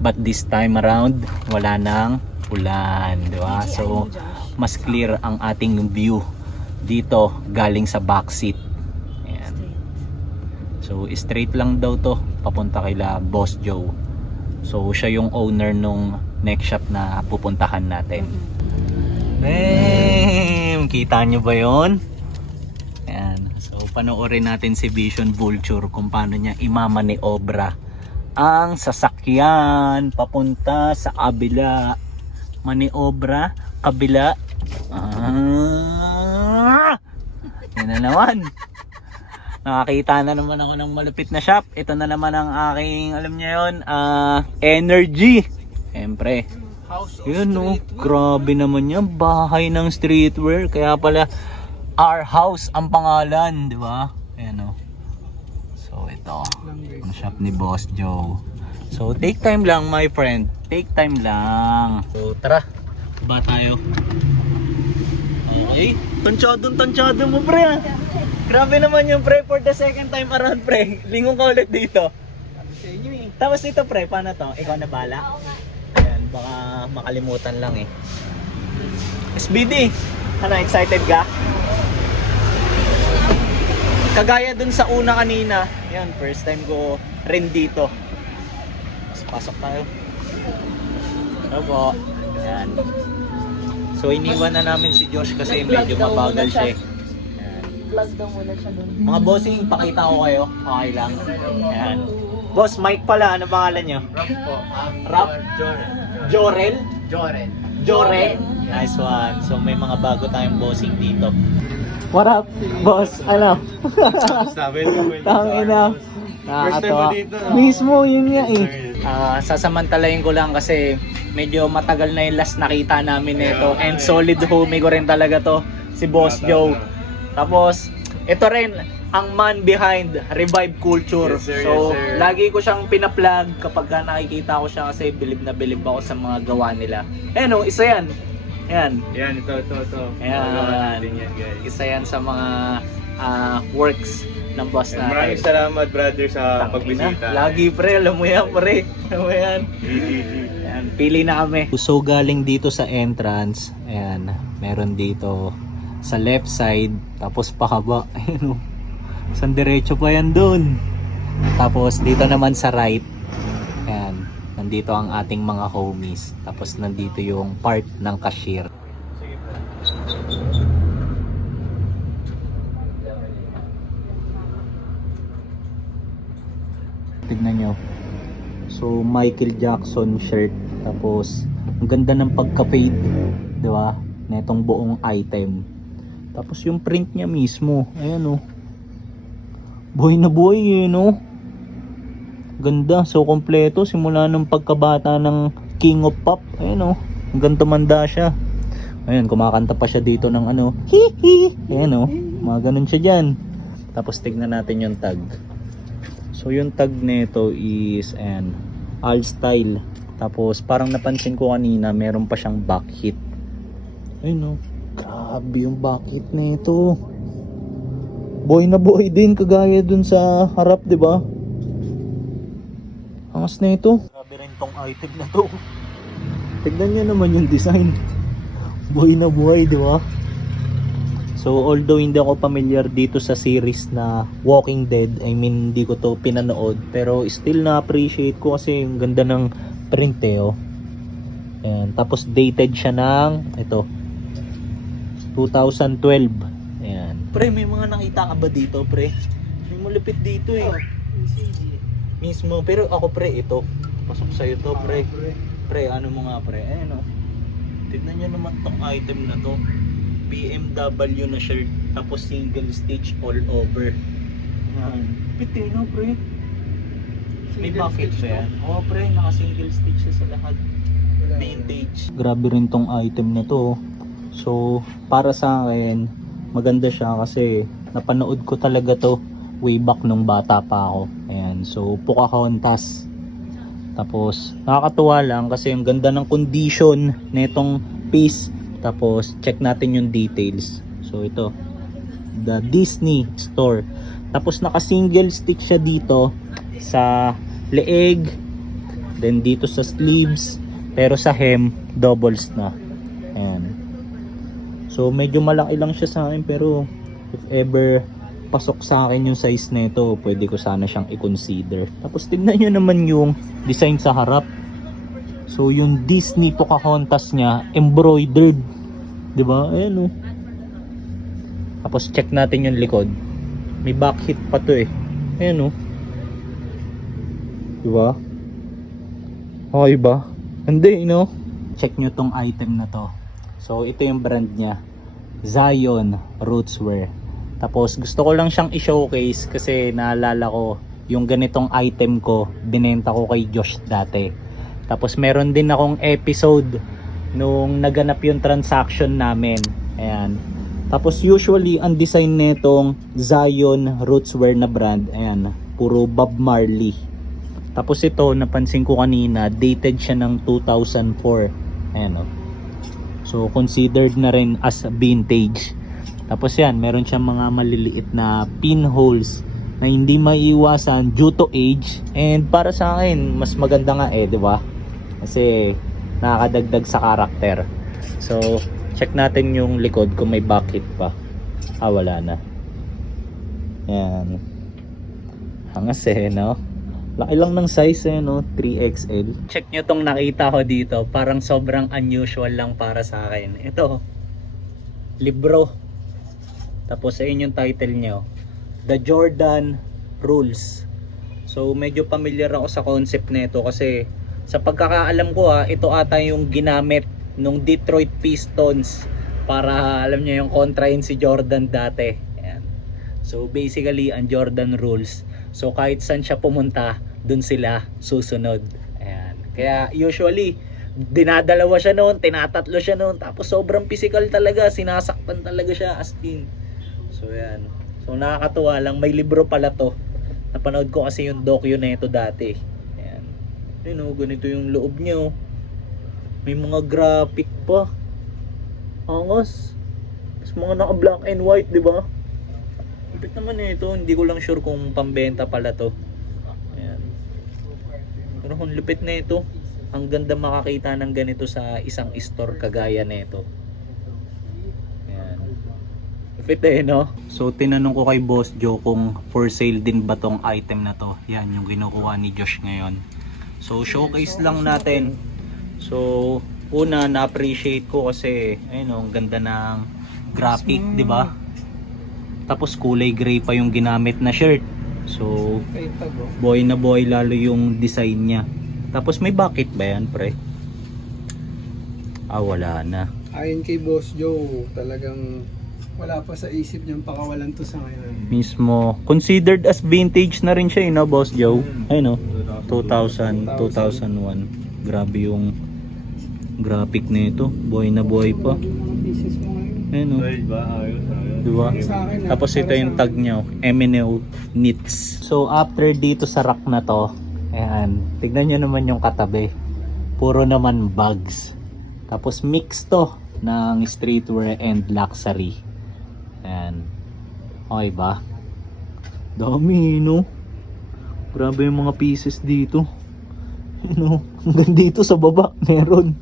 But this time around, wala nang ulan, di ba? So, mas clear ang ating view dito galing sa backseat. Ayan. So, straight lang daw to papunta kila Boss Joe. So, siya yung owner nung next shop na pupuntahan natin. Damn! Kita nyo ba yon? Ayan. So, panoorin natin si Vision Vulture kung paano niya imamaniobra ang sasakyan papunta sa kabila. Maniobra, kabila. Yan na naman. Nakakita na naman ako ng malupit na shop. Ito na naman ang aking, alam niyo yun, energy. Siyempre, House of Yun no, Streetwear. grabe naman yan. Bahay ng streetwear. Kaya pala, Our House ang pangalan, di ba? Ayan o. So ito, ang shop ni Boss Joe. So take time lang my friend. Take time lang. So tara, ba tayo? Okay. Tansyado mo pre ah. Grabe naman yung pre for the second time around pre. Lingon ka ulit dito. Tapos ito pre, paano to? Ikaw na bala? Ayan, baka makalimutan lang eh. SBD, ano, excited ka? Kagaya dun sa una kanina, yan, first time ko rin dito. Mas pasok tayo. Opo. Yan. So iniwan na namin si Josh kasi medyo mabagal siya eh. Yan. Vlog daw muna siya doon. Mga bossing, pakita ko kayo. Okay lang. Yan. Boss, Mike pala. Ano pangalan niyo? Rap po. Rap? Jorel? Joren. Jorel? Nice one. So may mga bago tayong bossing dito. What up, boss? Ano? Sabi ko, Tangina. First time mo dito, no? Mismo, yun nga eh. Sasamantalayin ko lang kasi medyo matagal na yung last nakita namin nito. And solid homie ko rin talaga to, si Boss Joe. Tapos, ito rin, ang man behind Revive Culture. Yes, sir, So, yes, sir. lagi ko siyang pinaplug kapag nakikita ko siya kasi bilib na bilib ako sa mga gawa nila. Ayan o, isa yan. Ayan. Yan, ito. Ayan. Magawa natin yan, guys. Isa yan sa mga works ng boss natin. Maraming salamat, brother, sa Tangina. pagbisita. Lagi pre, alam mo yan pre. Alam mo yan. Ayan, pili na kami. So galing dito sa entrance, ayan, meron dito sa left side, tapos pakaba. Ayun o. San diretso pa yan dun. Tapos dito naman sa right, ayan, nandito ang ating mga homies. Tapos nandito yung part ng cashier. Tignan nyo. So Michael Jackson shirt, tapos ang ganda ng pagka-fade, di ba? Netong buong item. Tapos yung print niya mismo, ayan oh. Buhay na buhay yun oh. Ganda, so kompleto simula ng pagkabata ng King of Pop, ayan oh. Hanggang tumanda siya. Ayan, kumakanta pa siya dito ng ano, hihi. Ayan oh, mga ganun siya dyan. Tapos tignan natin yung tag. So yung tag nito is an all style. Tapos parang napansin ko kanina meron pa siyang back hit. Ayun oh. Grabe yung back hit nito. Boy na boy din kagaya dun sa harap, 'di ba? Angas na ito. Grabe rin tong item na to. Tignan niyo naman yung design. Boy na boy, 'di ba? So although hindi ako familiar dito sa series na Walking Dead, I mean hindi ko to pinanood, pero still na-appreciate ko kasi yung ganda ng print eh oh. Ayan, tapos dated siya ng ito 2012. Ayan. Pre, may mga nakita ka ba dito, pre? May malupit dito eh. Mismo, pero ako pre ito. Pasok sa'yo to, pre. Pre, ano mo nga pre? Ayan oh. Tignan nyo naman tong item na to. BMW na shirt, tapos single stitch all over. Yan. Pitino pre. May pocket siya. Oo pre, naka single stitch siya sa lahat. Vintage. Grabe rin tong item na to. So, para sa akin, maganda siya kasi napanood ko talaga to way back nung bata pa ako. Ayan, so Pocahontas. Tapos, nakakatuwa lang kasi yung ganda ng condition nitong piece. Tapos check natin yung details. So ito, the Disney store. Tapos naka single stick siya dito sa leeg, then dito sa sleeves, pero sa hem doubles na. Ayan. So medyo malaki lang siya sa akin, pero if ever pasok sa akin yung size nito, pwede ko sana siyang i-consider. Tapos tignan nyo naman yung design sa harap. So yung Disney Pocahontas niya embroidered, 'di ba? Ayan oh. Tapos check natin yung likod. May back hit pa 'to eh. Ayan oh. 'Di ba? Okay ba? Hindi, you know. Check nyo tong item na 'to. So ito yung brand niya. Zion Rootswear. Tapos gusto ko lang siyang i-showcase kasi naalala ko yung ganitong item ko binenta ko kay Josh dati. Tapos meron din akong episode nung naganap yung transaction namin. Ayan. Tapos usually ang design nitong Zion Rootswear na brand, ayan, puro Bob Marley. Tapos ito, napansin ko kanina, dated siya ng 2004. Ayan o. So considered na rin as vintage. Tapos yan, meron siyang mga maliliit na pinholes na hindi maiiwasan due to age. And para sa akin, mas maganda nga di ba? Kasi nakakadagdag sa karakter. So check natin yung likod kung may bucket pa. Wala na. Yan. Hangas no? Laki lang ng size no? 3XL. Check nyo tong nakita ko dito. Parang sobrang unusual lang para sa akin. Ito. Libro. Tapos ayun yung title nyo. The Jordan Rules. So medyo familiar ako sa concept nito kasi sa pagkakaalam ko ito ata yung ginamit nung Detroit Pistons para alam niyo yung kontrahin si Jordan dati. Ayan. So basically ang Jordan Rules. So kahit saan siya pumunta, dun sila susunod. Ayan. Kaya usually dinadalawa siya noon, tinatatlo siya noon, tapos sobrang physical talaga, sinasaktan talaga siya as in. So yan. So nakakatuwa lang, may libro pala to. Napanood ko kasi yung docu na ito dati. Ayan. Ayun ganito yung loob niya May mga graphic pa. Angas. Tapos mga naka black and white, di ba? Lupit naman ito. Hindi ko lang sure kung pambenta pala to. Ayan. Pero kung lupit na ito, ang ganda makakita ng ganito sa isang store kagaya nito. Ayan. Lupit no? So tinanong ko kay Boss Joe kung for sale din ba tong item na to. Yan yung kinukuha ni Josh ngayon. So showcase lang natin. So, una na-appreciate ko kasi ayun ang ganda ng graphic, 'di ba? Tapos kulay gray pa yung ginamit na shirt. So, boy na boy lalo yung design niya. Tapos may bucket ba yan, pre? Wala na. Ayon kay Boss Joe, talagang wala pa sa isip niyang pakawalan to sa ngayon. Mismo, considered as vintage na rin siya, no, Boss Joe? Ayun, no? 2000, 2001. Grabe yung graphic nito. Buhay na buhay pa. Ayun, no? Diba? Tapos ito yung tag niya, M&O Knits. So, after dito sa rack na to, ayan, tignan nyo naman yung katabi. Puro naman bags. Tapos mix to ng streetwear and luxury. Ayan. Okay ba? Dami, no? Grabe yung mga pieces dito. You hanggang dito sa baba, meron.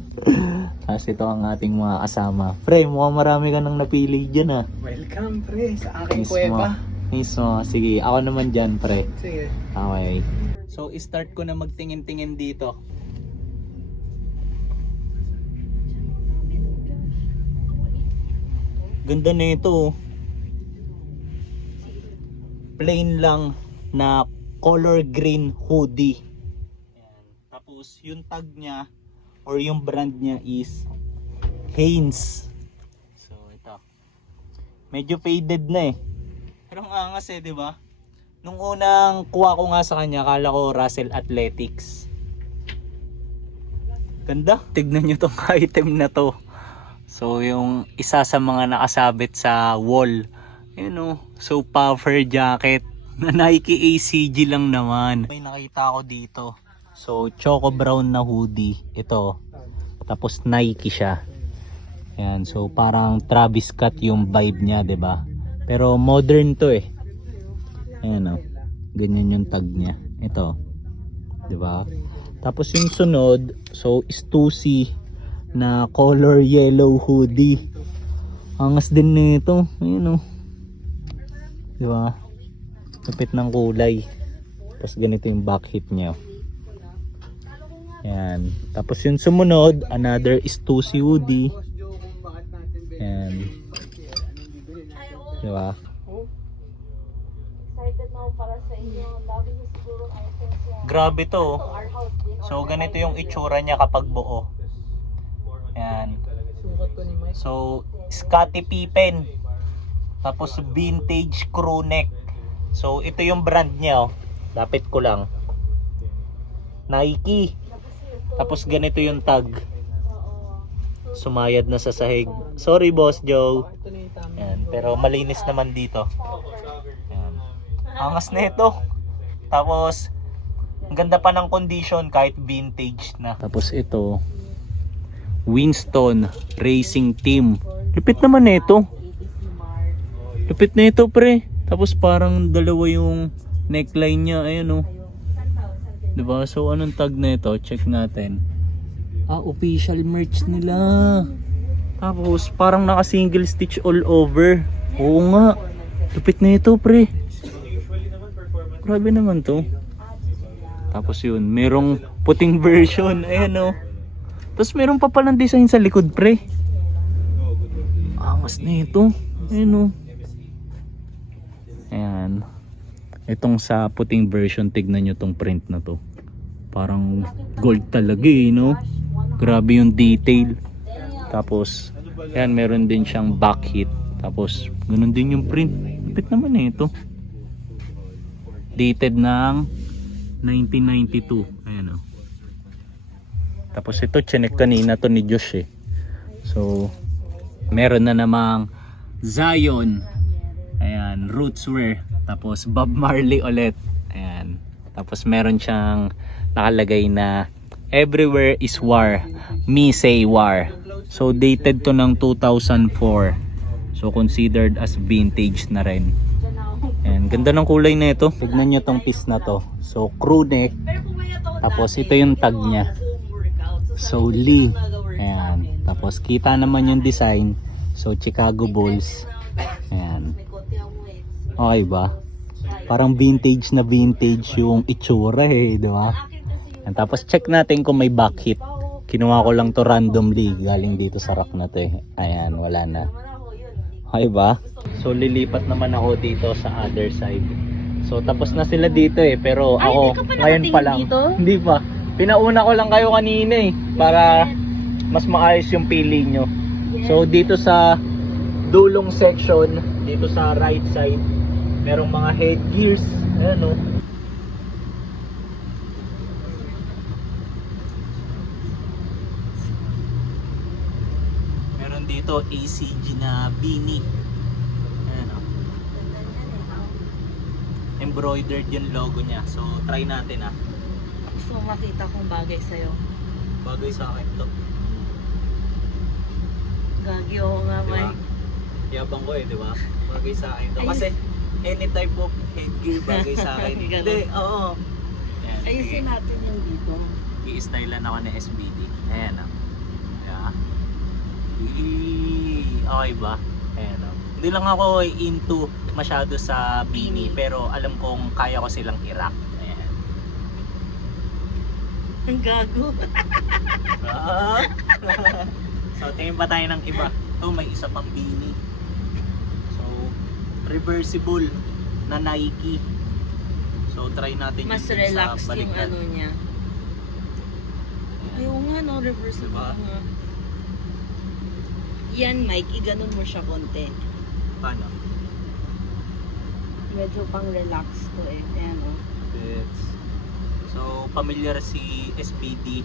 Tapos ito ang ating mga kasama. Pre, mukhang marami ka nang napili dyan Welcome pre sa aking Mismo. kuweba. Mismo. Sige, ako naman dyan, pre. Sige. Okay. So, start ko na magtingin-tingin dito. Ganda na ito. Plain lang na color green hoodie. Ayan. Tapos, yung tag niya or yung brand niya is Hanes. So, ito. Medyo faded na Pero ang angas di ba? Nung unang kuha ko nga sa kanya, akala ko Russell Athletics. Ganda. Tignan nyo tong item na to. So yung isa sa mga nakasabit sa wall. So puffer jacket na Nike ACG lang naman. May nakita ako dito. So choco brown na hoodie. Ito. Tapos Nike siya. Ayan, so parang Travis Scott yung vibe niya, 'di ba? Pero modern to Ayan ganyan yung tag niya. Ito. 'Di ba? Tapos yung sunod, so Stussy na color yellow hoodie. Angas din nito. Ayun 'Di ba? Kapit ng kulay. Tapos ganito yung back hit niya. Ayan. Tapos yung sumunod, another Stussy hoodie. Ayan. Diba? Excited na ako para sa inyo. Lagi niyo siguro items yan. Grabe to. Our house din. So ganito yung itsura niya kapag buo. Ayan. So Scottie Pippen. Tapos vintage crew neck. So ito yung brand niya Lapit ko lang. Nike. Tapos ganito yung tag. Sumayad na sa sahig. Sorry, Boss Joe. Ito na yung tama. Ayan, pero malinis naman dito. Ayan. Angas na ito. Tapos, ang ganda pa ng condition kahit vintage na. Tapos ito, Winston Racing Team. Lupit naman na ito. Lupit na ito, pre. Tapos parang dalawa yung neckline niya. Ayan, oh. Diba? So, anong tag na ito? Check natin. Official merch nila. Tapos, parang naka-single stitch all over. Oo nga. Lupit na ito, pre. Grabe naman to. Tapos yun, merong puting version. Ayan, oh. Tapos meron pa palang design sa likod, pre. Angas na ito. Ayan, oh. Ayan. Itong sa puting version, tignan nyo tong print na to. Parang gold talaga, eh, no? Grabe yung detail. Tapos, yan, meron din siyang back hit. Tapos, ganun din yung print. Lupit naman eh ito. Dated ng 1992. Ayan, oh. Tapos ito, chinek kanina to ni Josh, eh. So, meron na namang Zion. Ayan, Rootswear. Tapos, Bob Marley ulit. Ayan. Tapos, meron siyang nakalagay na Everywhere is War, Me Say War. So dated to ng 2004. So considered as vintage na rin. Ayan, ganda ng kulay na ito. Tignan nyo tong piece na to. So crew neck. Tapos ito yung tag niya. So Lee. Ayan. Tapos kita naman yung design. So Chicago Bulls. Ayan. Okay ba? Parang vintage na vintage yung itsura, eh, di ba? And tapos check natin kung may back hit. Kinuha ko lang to randomly galing dito sa rack na to, eh. Ayan, wala na. Okay ba? So lilipat naman ako dito sa other side. So tapos na sila dito, eh, pero ako ngayon pa lang. Hindi pa. Pinauna ko lang kayo kanina, eh, para mas maayos yung pili nyo. So dito sa dulong section, dito sa right side, merong mga headgears. Ayan, oh. Dito ACG na beanie. Ayan, oh. Embroidered yung logo niya. So try natin, ah. Gusto mo makita kung bagay sa'yo. Bagay sa akin to. Gagi ako nga, Diba? Mike. Yabang ko, eh, di ba? Bagay sa akin to. Ayos. Kasi any type of headgear bagay sa akin. Ganun. Hindi, oo. Ayan, Ayusin natin yung dito. i-stylean ako ni SBD. Ayan, oh. Yeah. Okay ba? Ayan, oh. Hindi lang ako into masyado sa beanie, pero alam kong kaya ko silang i-rock. Ayan. Ang gago. Ah. So tingin pa tayo ng iba. Ito, may isa pang beanie. So reversible na Nike. So try natin Mas yung sa relaxed yung baliktad. ano niya. Ayan. Ayaw nga, no? Reversible Diba? nga. Yan, Mike, iganon mo siya konti. Paano? Medyo pang relax to, eh. Ayan, oh. So familiar si SBD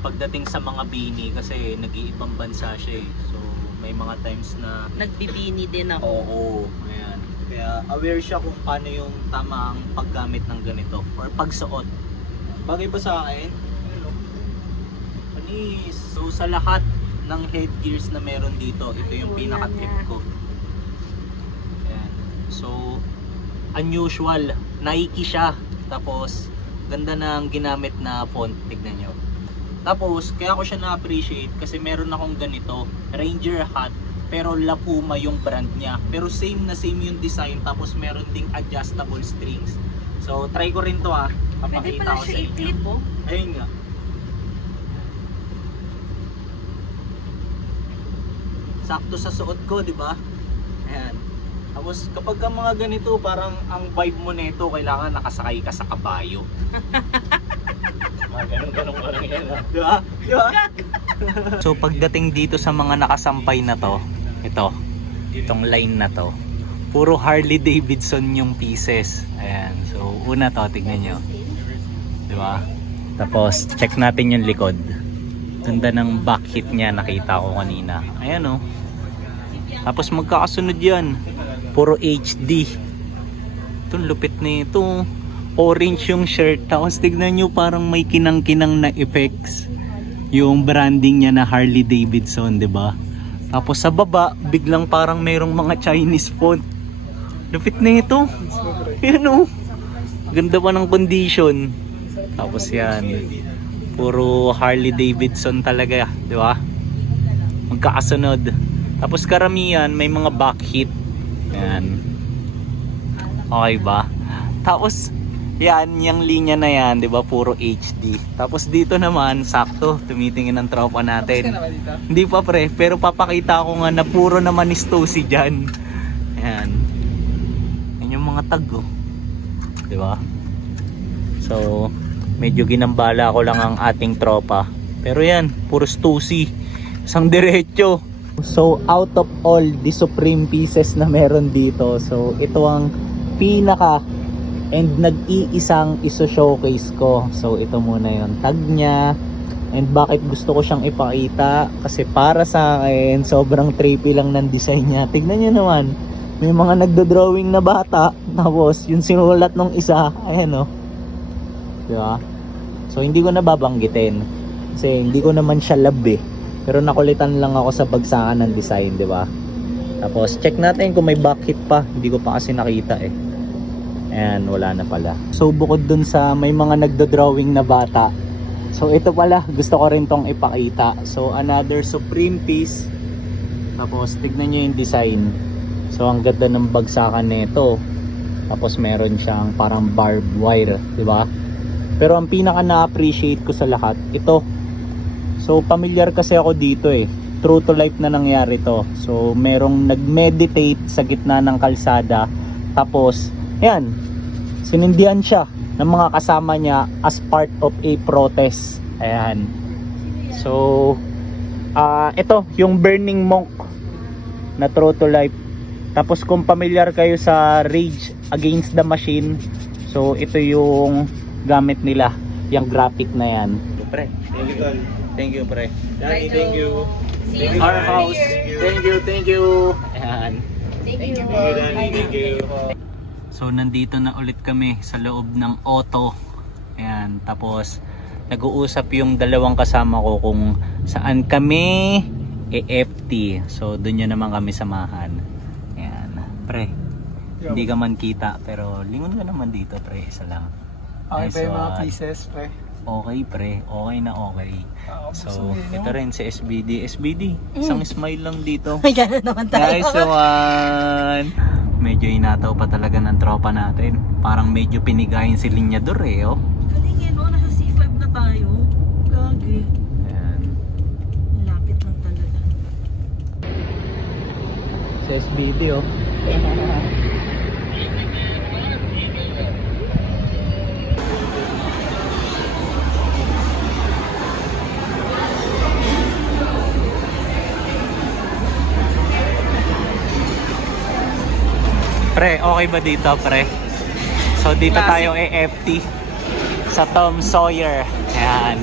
pagdating sa mga beanie kasi nag-iibang bansa siya, eh. So may mga times na Nagbibini din ako. oo, ayan. Kaya aware siya kung paano yung tamang paggamit ng ganito or pagsuot. Bagay ba sa akin? Ano? Panis. So sa lahat ng headgears na meron dito, ito yung pinaka-trip ko. Ayan. So unusual, Nike siya. Tapos ganda ng ginamit na font, tignan nyo. Tapos kaya ko siya na-appreciate kasi meron akong ganito, Ranger hat, pero La Puma yung brand niya. Pero same na same yung design, tapos meron ding adjustable strings. So try ko rin to, ah. Pwede Papakita pala ko sa siya inyo. i-clip, oh. Ayun nga. Sakto sa suot ko, di ba? Ayan. Tapos kapag ka mga ganito, parang ang vibe mo nito, kailangan nakasakay ka sa kabayo. Mga ganun-ganun ko lang yan, di ba? Di ba? So pagdating dito sa mga nakasampay na to, itong line na to, puro Harley Davidson yung pieces. Ayan. So una to, tignan nyo. Di ba? Tapos check natin yung likod. Ganda ng back hit niya, nakita ko kanina. Ayan oh. Tapos magkakasunod yan. Puro HD. Ito lupit na ito. Orange yung shirt. Tapos tignan nyo parang may kinang-kinang na effects. Yung branding niya na Harley Davidson, 'di ba? Tapos sa baba, biglang parang mayroong mga Chinese font. Lupit na ito. Yan oh. Ganda pa ng condition. Tapos yan. Puro Harley Davidson talaga, di ba? Magkakasunod. Tapos karamihan may mga back hit. Yan. Okay ba? Tapos yan, yung linya na yan, di ba? Puro HD. Tapos dito naman, sakto, tumitingin ng tropa natin. Hindi pa pre, pero papakita ko nga na puro naman istosi dyan. Yan. Yan yung mga tag, oh. Di ba? So, medyo ginambala ko lang ang ating tropa. Pero yan, puro stosi. Isang diretso. So, out of all the supreme pieces na meron dito, so ito ang pinaka and nag-iisang iso-showcase ko. So ito muna yung tag niya. And bakit gusto ko siyang ipakita? Kasi para sa akin, sobrang trippy lang ng design niya. Tignan niyo naman, may mga nagdo-drawing na bata. Tapos yung sinulat nung isa, ayan o. Diba? So hindi ko na babanggitin. Kasi hindi ko naman siya love eh. Pero nakulitan lang ako sa bagsakan ng design, diba? Tapos check natin kung may back hit pa. Hindi ko pa kasi nakita eh. Ayan, wala na pala. So bukod dun sa may mga nagdo-drawing na bata, so ito pala, gusto ko rin tong ipakita. So another supreme piece. Tapos tignan nyo yung design. So ang ganda ng bagsakan nito. Tapos meron siyang parang barbed wire, di ba? Pero ang pinaka na-appreciate ko sa lahat, ito. So familiar kasi ako dito eh. True to life na nangyari to. So merong nag-meditate sa gitna ng kalsada. Tapos yan, sinindihan siya ng mga kasama niya as part of a protest. Ayan. So, ito, yung Burning Monk na True to Life. Tapos kung familiar kayo sa Rage Against the Machine, so ito yung gamit nila, yung graphic na yan. Pre, Thank you, Tol. thank you pre. Danny, thank you. Our house, thank you. Ayan. Thank you, Danny. Thank you. So nandito na ulit kami sa loob ng auto. Ayan, tapos nag-uusap yung dalawang kasama ko kung saan kami EFT. So doon nyo naman kami samahan. Ayan, pre. Hindi ka man kita pero lingon ka naman dito pre, isa lang. Okay Nice ba yung mga one. pieces, pre? Okay pre, okay na okay. So sabihin ito rin si SBD. SBD, isang smile lang dito. May gano'n naman tayo. Nice one! Medyo inataw pa talaga ng tropa natin. Parang medyo pinigayin si Linyador eh, oh. Galing no, nasa C5 na tayo. Gagi. Ayan. Lapit lang talaga. Sa SBD, oh. Pre, okay ba dito, pre? So dito tayo EFT sa Tom Sawyer. Ayan.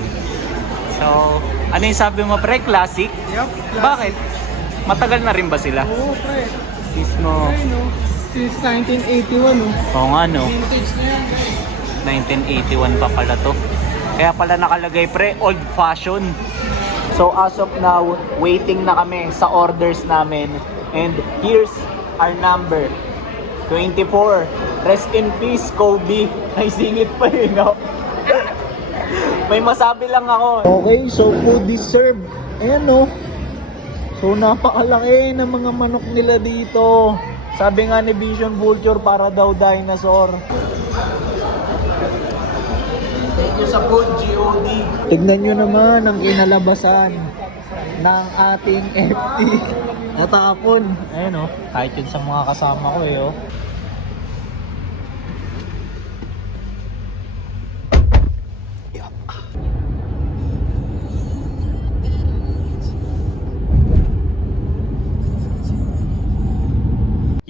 So, ano yung sabi mo, pre? Classic? Yup. Bakit? Matagal na rin ba sila? Oo, pre. Mismo. Ay, no. Since 1981, no. Oo nga, no? Vintage na yan, guys. 1981 pa pala to. Kaya pala nakalagay, pre, old fashion. So as of now, waiting na kami sa orders namin. And here's our number. 24. Rest in peace, Kobe. Ay, singit pa yun, no? May masabi lang ako. Okay, so food is served. Ayan, no? So, napakalaki ng mga manok nila dito. Sabi nga ni Vision Vulture, para daw dinosaur. Thank you sa food, GOD. Tignan nyo naman ang inalabasan ng ating FT. Natapon. Ayun, oh. Kahit yun sa mga kasama ko, eh, oh.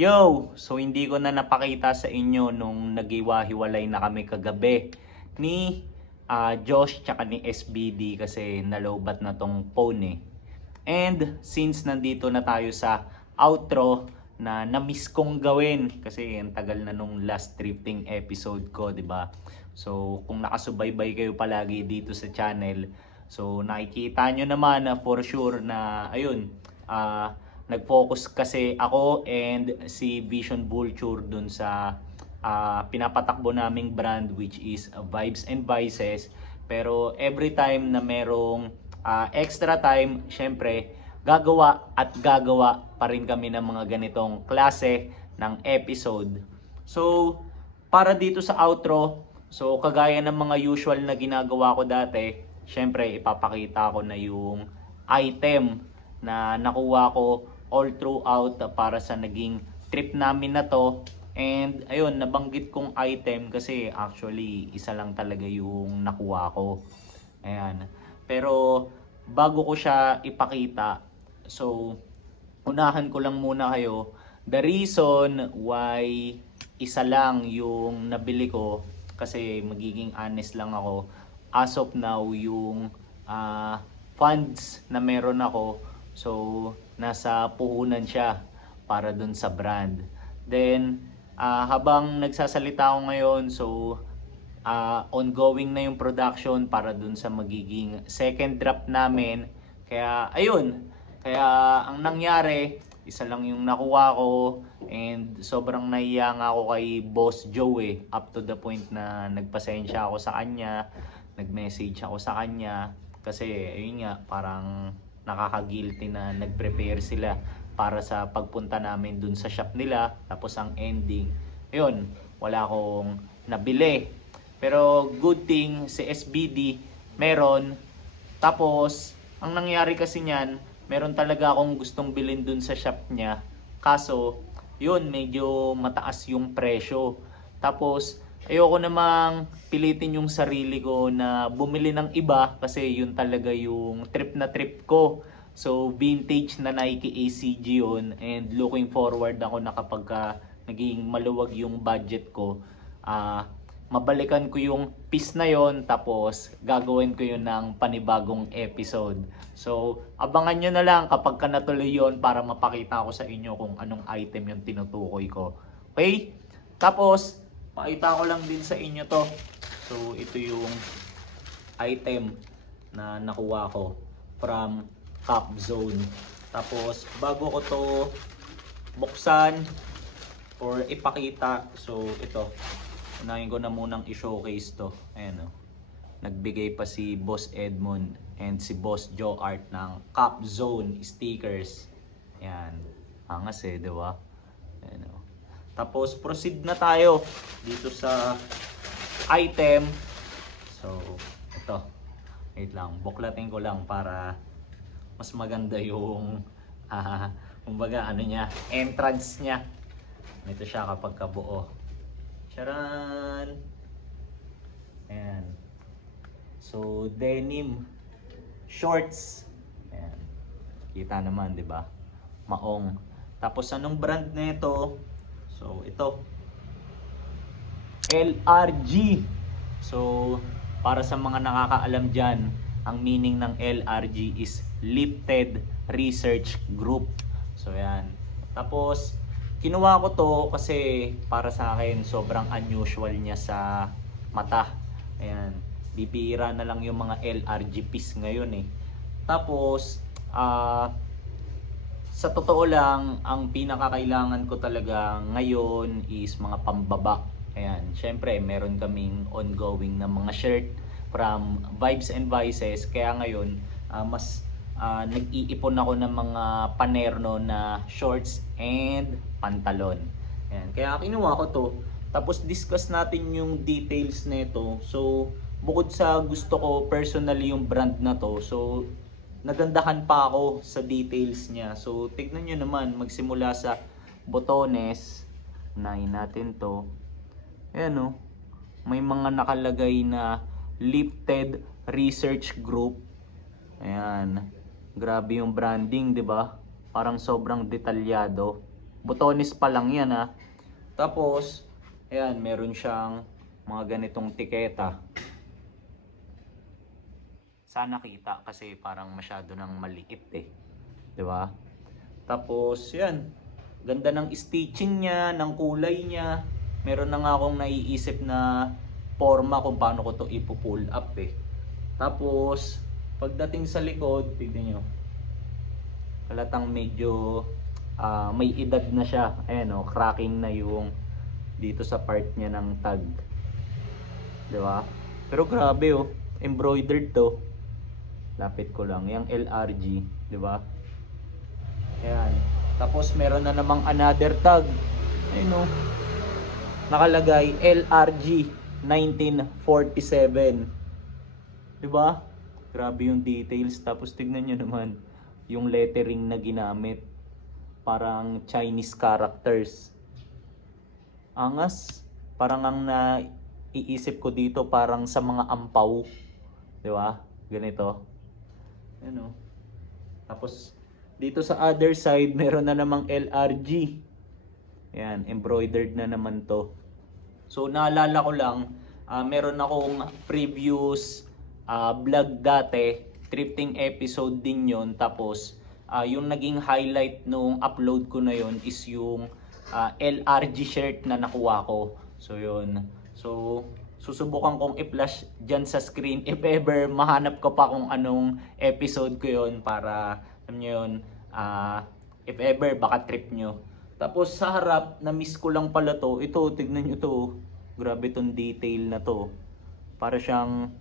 Yo! So hindi ko na napakita sa inyo nung nagiwa-hiwalay na kami kagabi ni Josh tsaka ni SBD kasi nalobat na tong phone eh. And since nandito na tayo sa outro na na-miss kong gawin kasi ang tagal na nung last drifting episode ko, 'di ba? So kung nakasubaybay kayo palagi dito sa channel, so nakikita nyo naman na for sure na ayun, nag-focus kasi ako and si Vision Vulture dun sa pinapatakbo naming brand which is Vibes and Vices. Pero every time na merong extra time, syempre gagawa at gagawa pa rin kami ng mga ganitong klase ng episode. So para dito sa outro, so kagaya ng mga usual na ginagawa ko dati, syempre ipapakita ko na yung item na nakuha ko all throughout para sa naging trip namin na to. And ayun, nabanggit kong item kasi actually isa lang talaga yung nakuha ko. Ayan. Pero bago ko siya ipakita, so unahan ko lang muna kayo. The reason why isa lang yung nabili ko, kasi magiging honest lang ako, as of now yung funds na meron ako, so nasa puhunan siya para dun sa brand. Then habang nagsasalita ako ngayon, so ongoing na yung production para dun sa magiging second drop namin. Kaya ayun, kaya ang nangyari, isa lang yung nakuha ko and sobrang nahiya nga ako kay Boss Joe eh, up to the point na nagpasensya ako sa kanya, nag-message ako sa kanya kasi ayun nga, parang nakaka-guilty na nag-prepare sila para sa pagpunta namin dun sa shop nila, tapos ang ending, ayun, wala akong nabili. Pero good thing si SBD meron. Tapos ang nangyari kasi niyan, meron talaga akong gustong bilhin dun sa shop niya, kaso yun, medyo mataas yung presyo. Tapos ayoko namang pilitin yung sarili ko na bumili ng iba kasi yun talaga yung trip na trip ko. So vintage na Nike ACG yun, and looking forward ako na kapag naging maluwag yung budget ko, mabalikan ko yung piece na yon, tapos gagawin ko yun ng panibagong episode. So abangan nyo na lang kapag natuloy yun para mapakita ko sa inyo kung anong item yung tinutukoy ko. Okay? Tapos pakita ko lang din sa inyo to. So ito yung item na nakuha ko from Cap Zone. Tapos bago ko to buksan or ipakita, so ito, unahin ko na munang i-showcase to. Ayan o. Nagbigay pa si Boss Edmond and si Boss Joe Art ng Cap Zone stickers. Ayan. Angas eh, di ba? Ayan o. Tapos proceed na tayo dito sa item. So ito. Wait lang. Buklatin ko lang para mas maganda yung kumbaga ano niya, entrance niya. Ito siya kapag kabuo. Charan! Ayan. So denim shorts. Ayan. Kita naman, 'di ba? Maong. Tapos anong brand nito? So ito. LRG. So para sa mga nakakaalam diyan, ang meaning ng LRG is Lifted Research Group. So yan. Tapos kinuha ko to kasi para sa akin sobrang unusual niya sa mata. Ayan. Bibira na lang yung mga LRG piece ngayon eh. Tapos sa totoo lang, ang pinakakailangan ko talaga ngayon is mga pambaba. Ayan. Syempre meron kaming ongoing na mga shirt from Vibes and Vices. Kaya ngayon mas nag-iipon ako ng mga panerno na shorts and pantalon. Ayan. Kaya kinuha ko to. Tapos discuss natin yung details nito. So bukod sa gusto ko personally yung brand na to, so nagandahan pa ako sa details niya. So tignan nyo naman, magsimula sa botones. Unahin natin to. Ayan o. May mga nakalagay na Lifted Research Group. Ayan. Grabe yung branding, 'di ba? Parang sobrang detalyado. Botones pa lang 'yan ha. Tapos, ayan, meron siyang mga ganitong tiketa. Sana kita kasi parang masyado nang maliit eh. 'Di ba? Tapos yan, ganda ng stitching niya, ng kulay niya. Meron na nga akong naiisip na forma kung paano ko to ipo-pull up eh. Tapos pagdating sa likod, tignan nyo. Halatang medyo may edad na siya. Ayan o, cracking na yung dito sa part niya ng tag. 'Di ba? Pero grabe oh, embroidered to. Lapit ko lang, yung LRG, 'di ba? Ayan. Tapos meron na namang another tag. Ayun oh. Nakalagay LRG 1947. 'Di ba? Grabe yung details. Tapos tignan niyo naman yung lettering na ginamit. Parang Chinese characters. Angas. Parang ang naiisip ko dito parang sa mga ampaw. 'Di ba? Ganito. Ano? Tapos dito sa other side meron na namang LRG. Ayan, embroidered na naman to. So naalala ko lang, meron akong previous vlog dati, thrifting episode din yon. Tapos yung naging highlight nung upload ko na yon is yung LRG shirt na nakuha ko. So yun. So susubukan kong i-flash dyan sa screen if ever mahanap ko pa kung anong episode ko yon para alam nyo yun, if ever baka trip nyo. Tapos sa harap, na-miss ko lang pala to. Ito, tignan nyo to. Grabe tong detail na to. Para siyang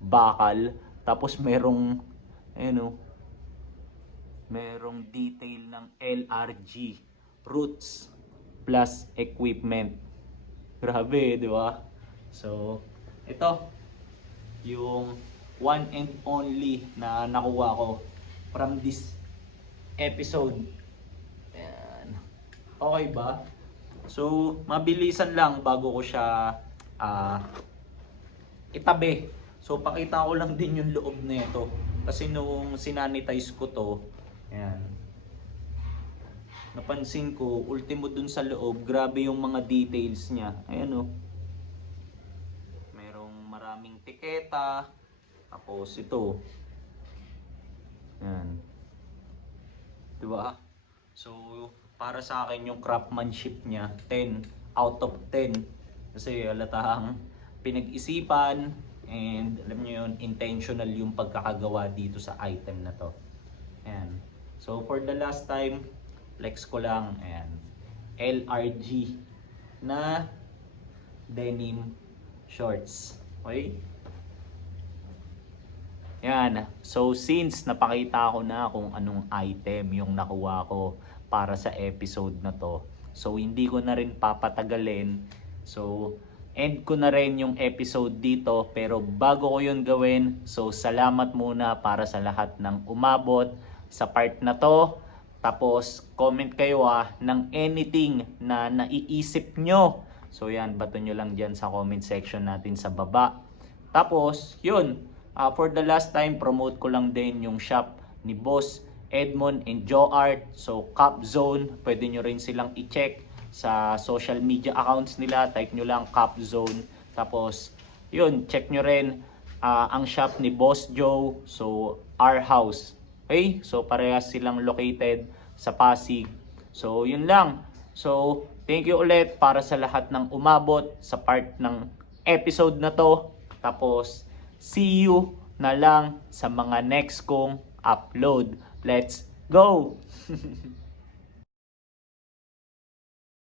bakal. Tapos merong, ayun o, merong detail ng LRG. Roots plus equipment. Grabe, di ba? So, ito. Yung one and only na nakuha ko from this episode. Ayan. Okay ba? So, mabilisan lang bago ko siya itabi. So, pakita ko lang din yung loob nito. Kasi nung sinanitize ko to, ayan, napansin ko, ultimo dun sa loob, grabe yung mga details niya. Ayan o. Merong maraming tiketa. Tapos ito. Ayan. Diba? So, para sa akin yung craftsmanship niya, 10 out of 10. Kasi halatang pinag-isipan and alam niyo yun, intentional yung pagkakagawa dito sa item na to. Ayan. So, for the last time, flex ko lang. Ayan. LRG na denim shorts. Okay? Yan. So since napakita ko na kung anong item yung nakuha ko para sa episode na to. So hindi ko na rin papatagalin. So end ko na rin yung episode dito. Pero bago ko yun gawin, so salamat muna para sa lahat ng umabot sa part na to. Tapos comment kayo ng anything na naiisip nyo. So yan, bato nyo lang dyan sa comment section natin sa baba. Tapos yun. For the last time, promote ko lang din yung shop ni Boss Edmond and Joe Art. So, Cap Zone, pwede nyo rin silang i-check sa social media accounts nila. Type nyo lang Cap Zone. Tapos, yun, check nyo rin ang shop ni Boss Joe. So, Our House. Okay? So, parehas silang located sa Pasig. So, yun lang. So, thank you ulit para sa lahat ng umabot sa part ng episode na to. Tapos, see you na lang sa mga next kong upload. Let's go!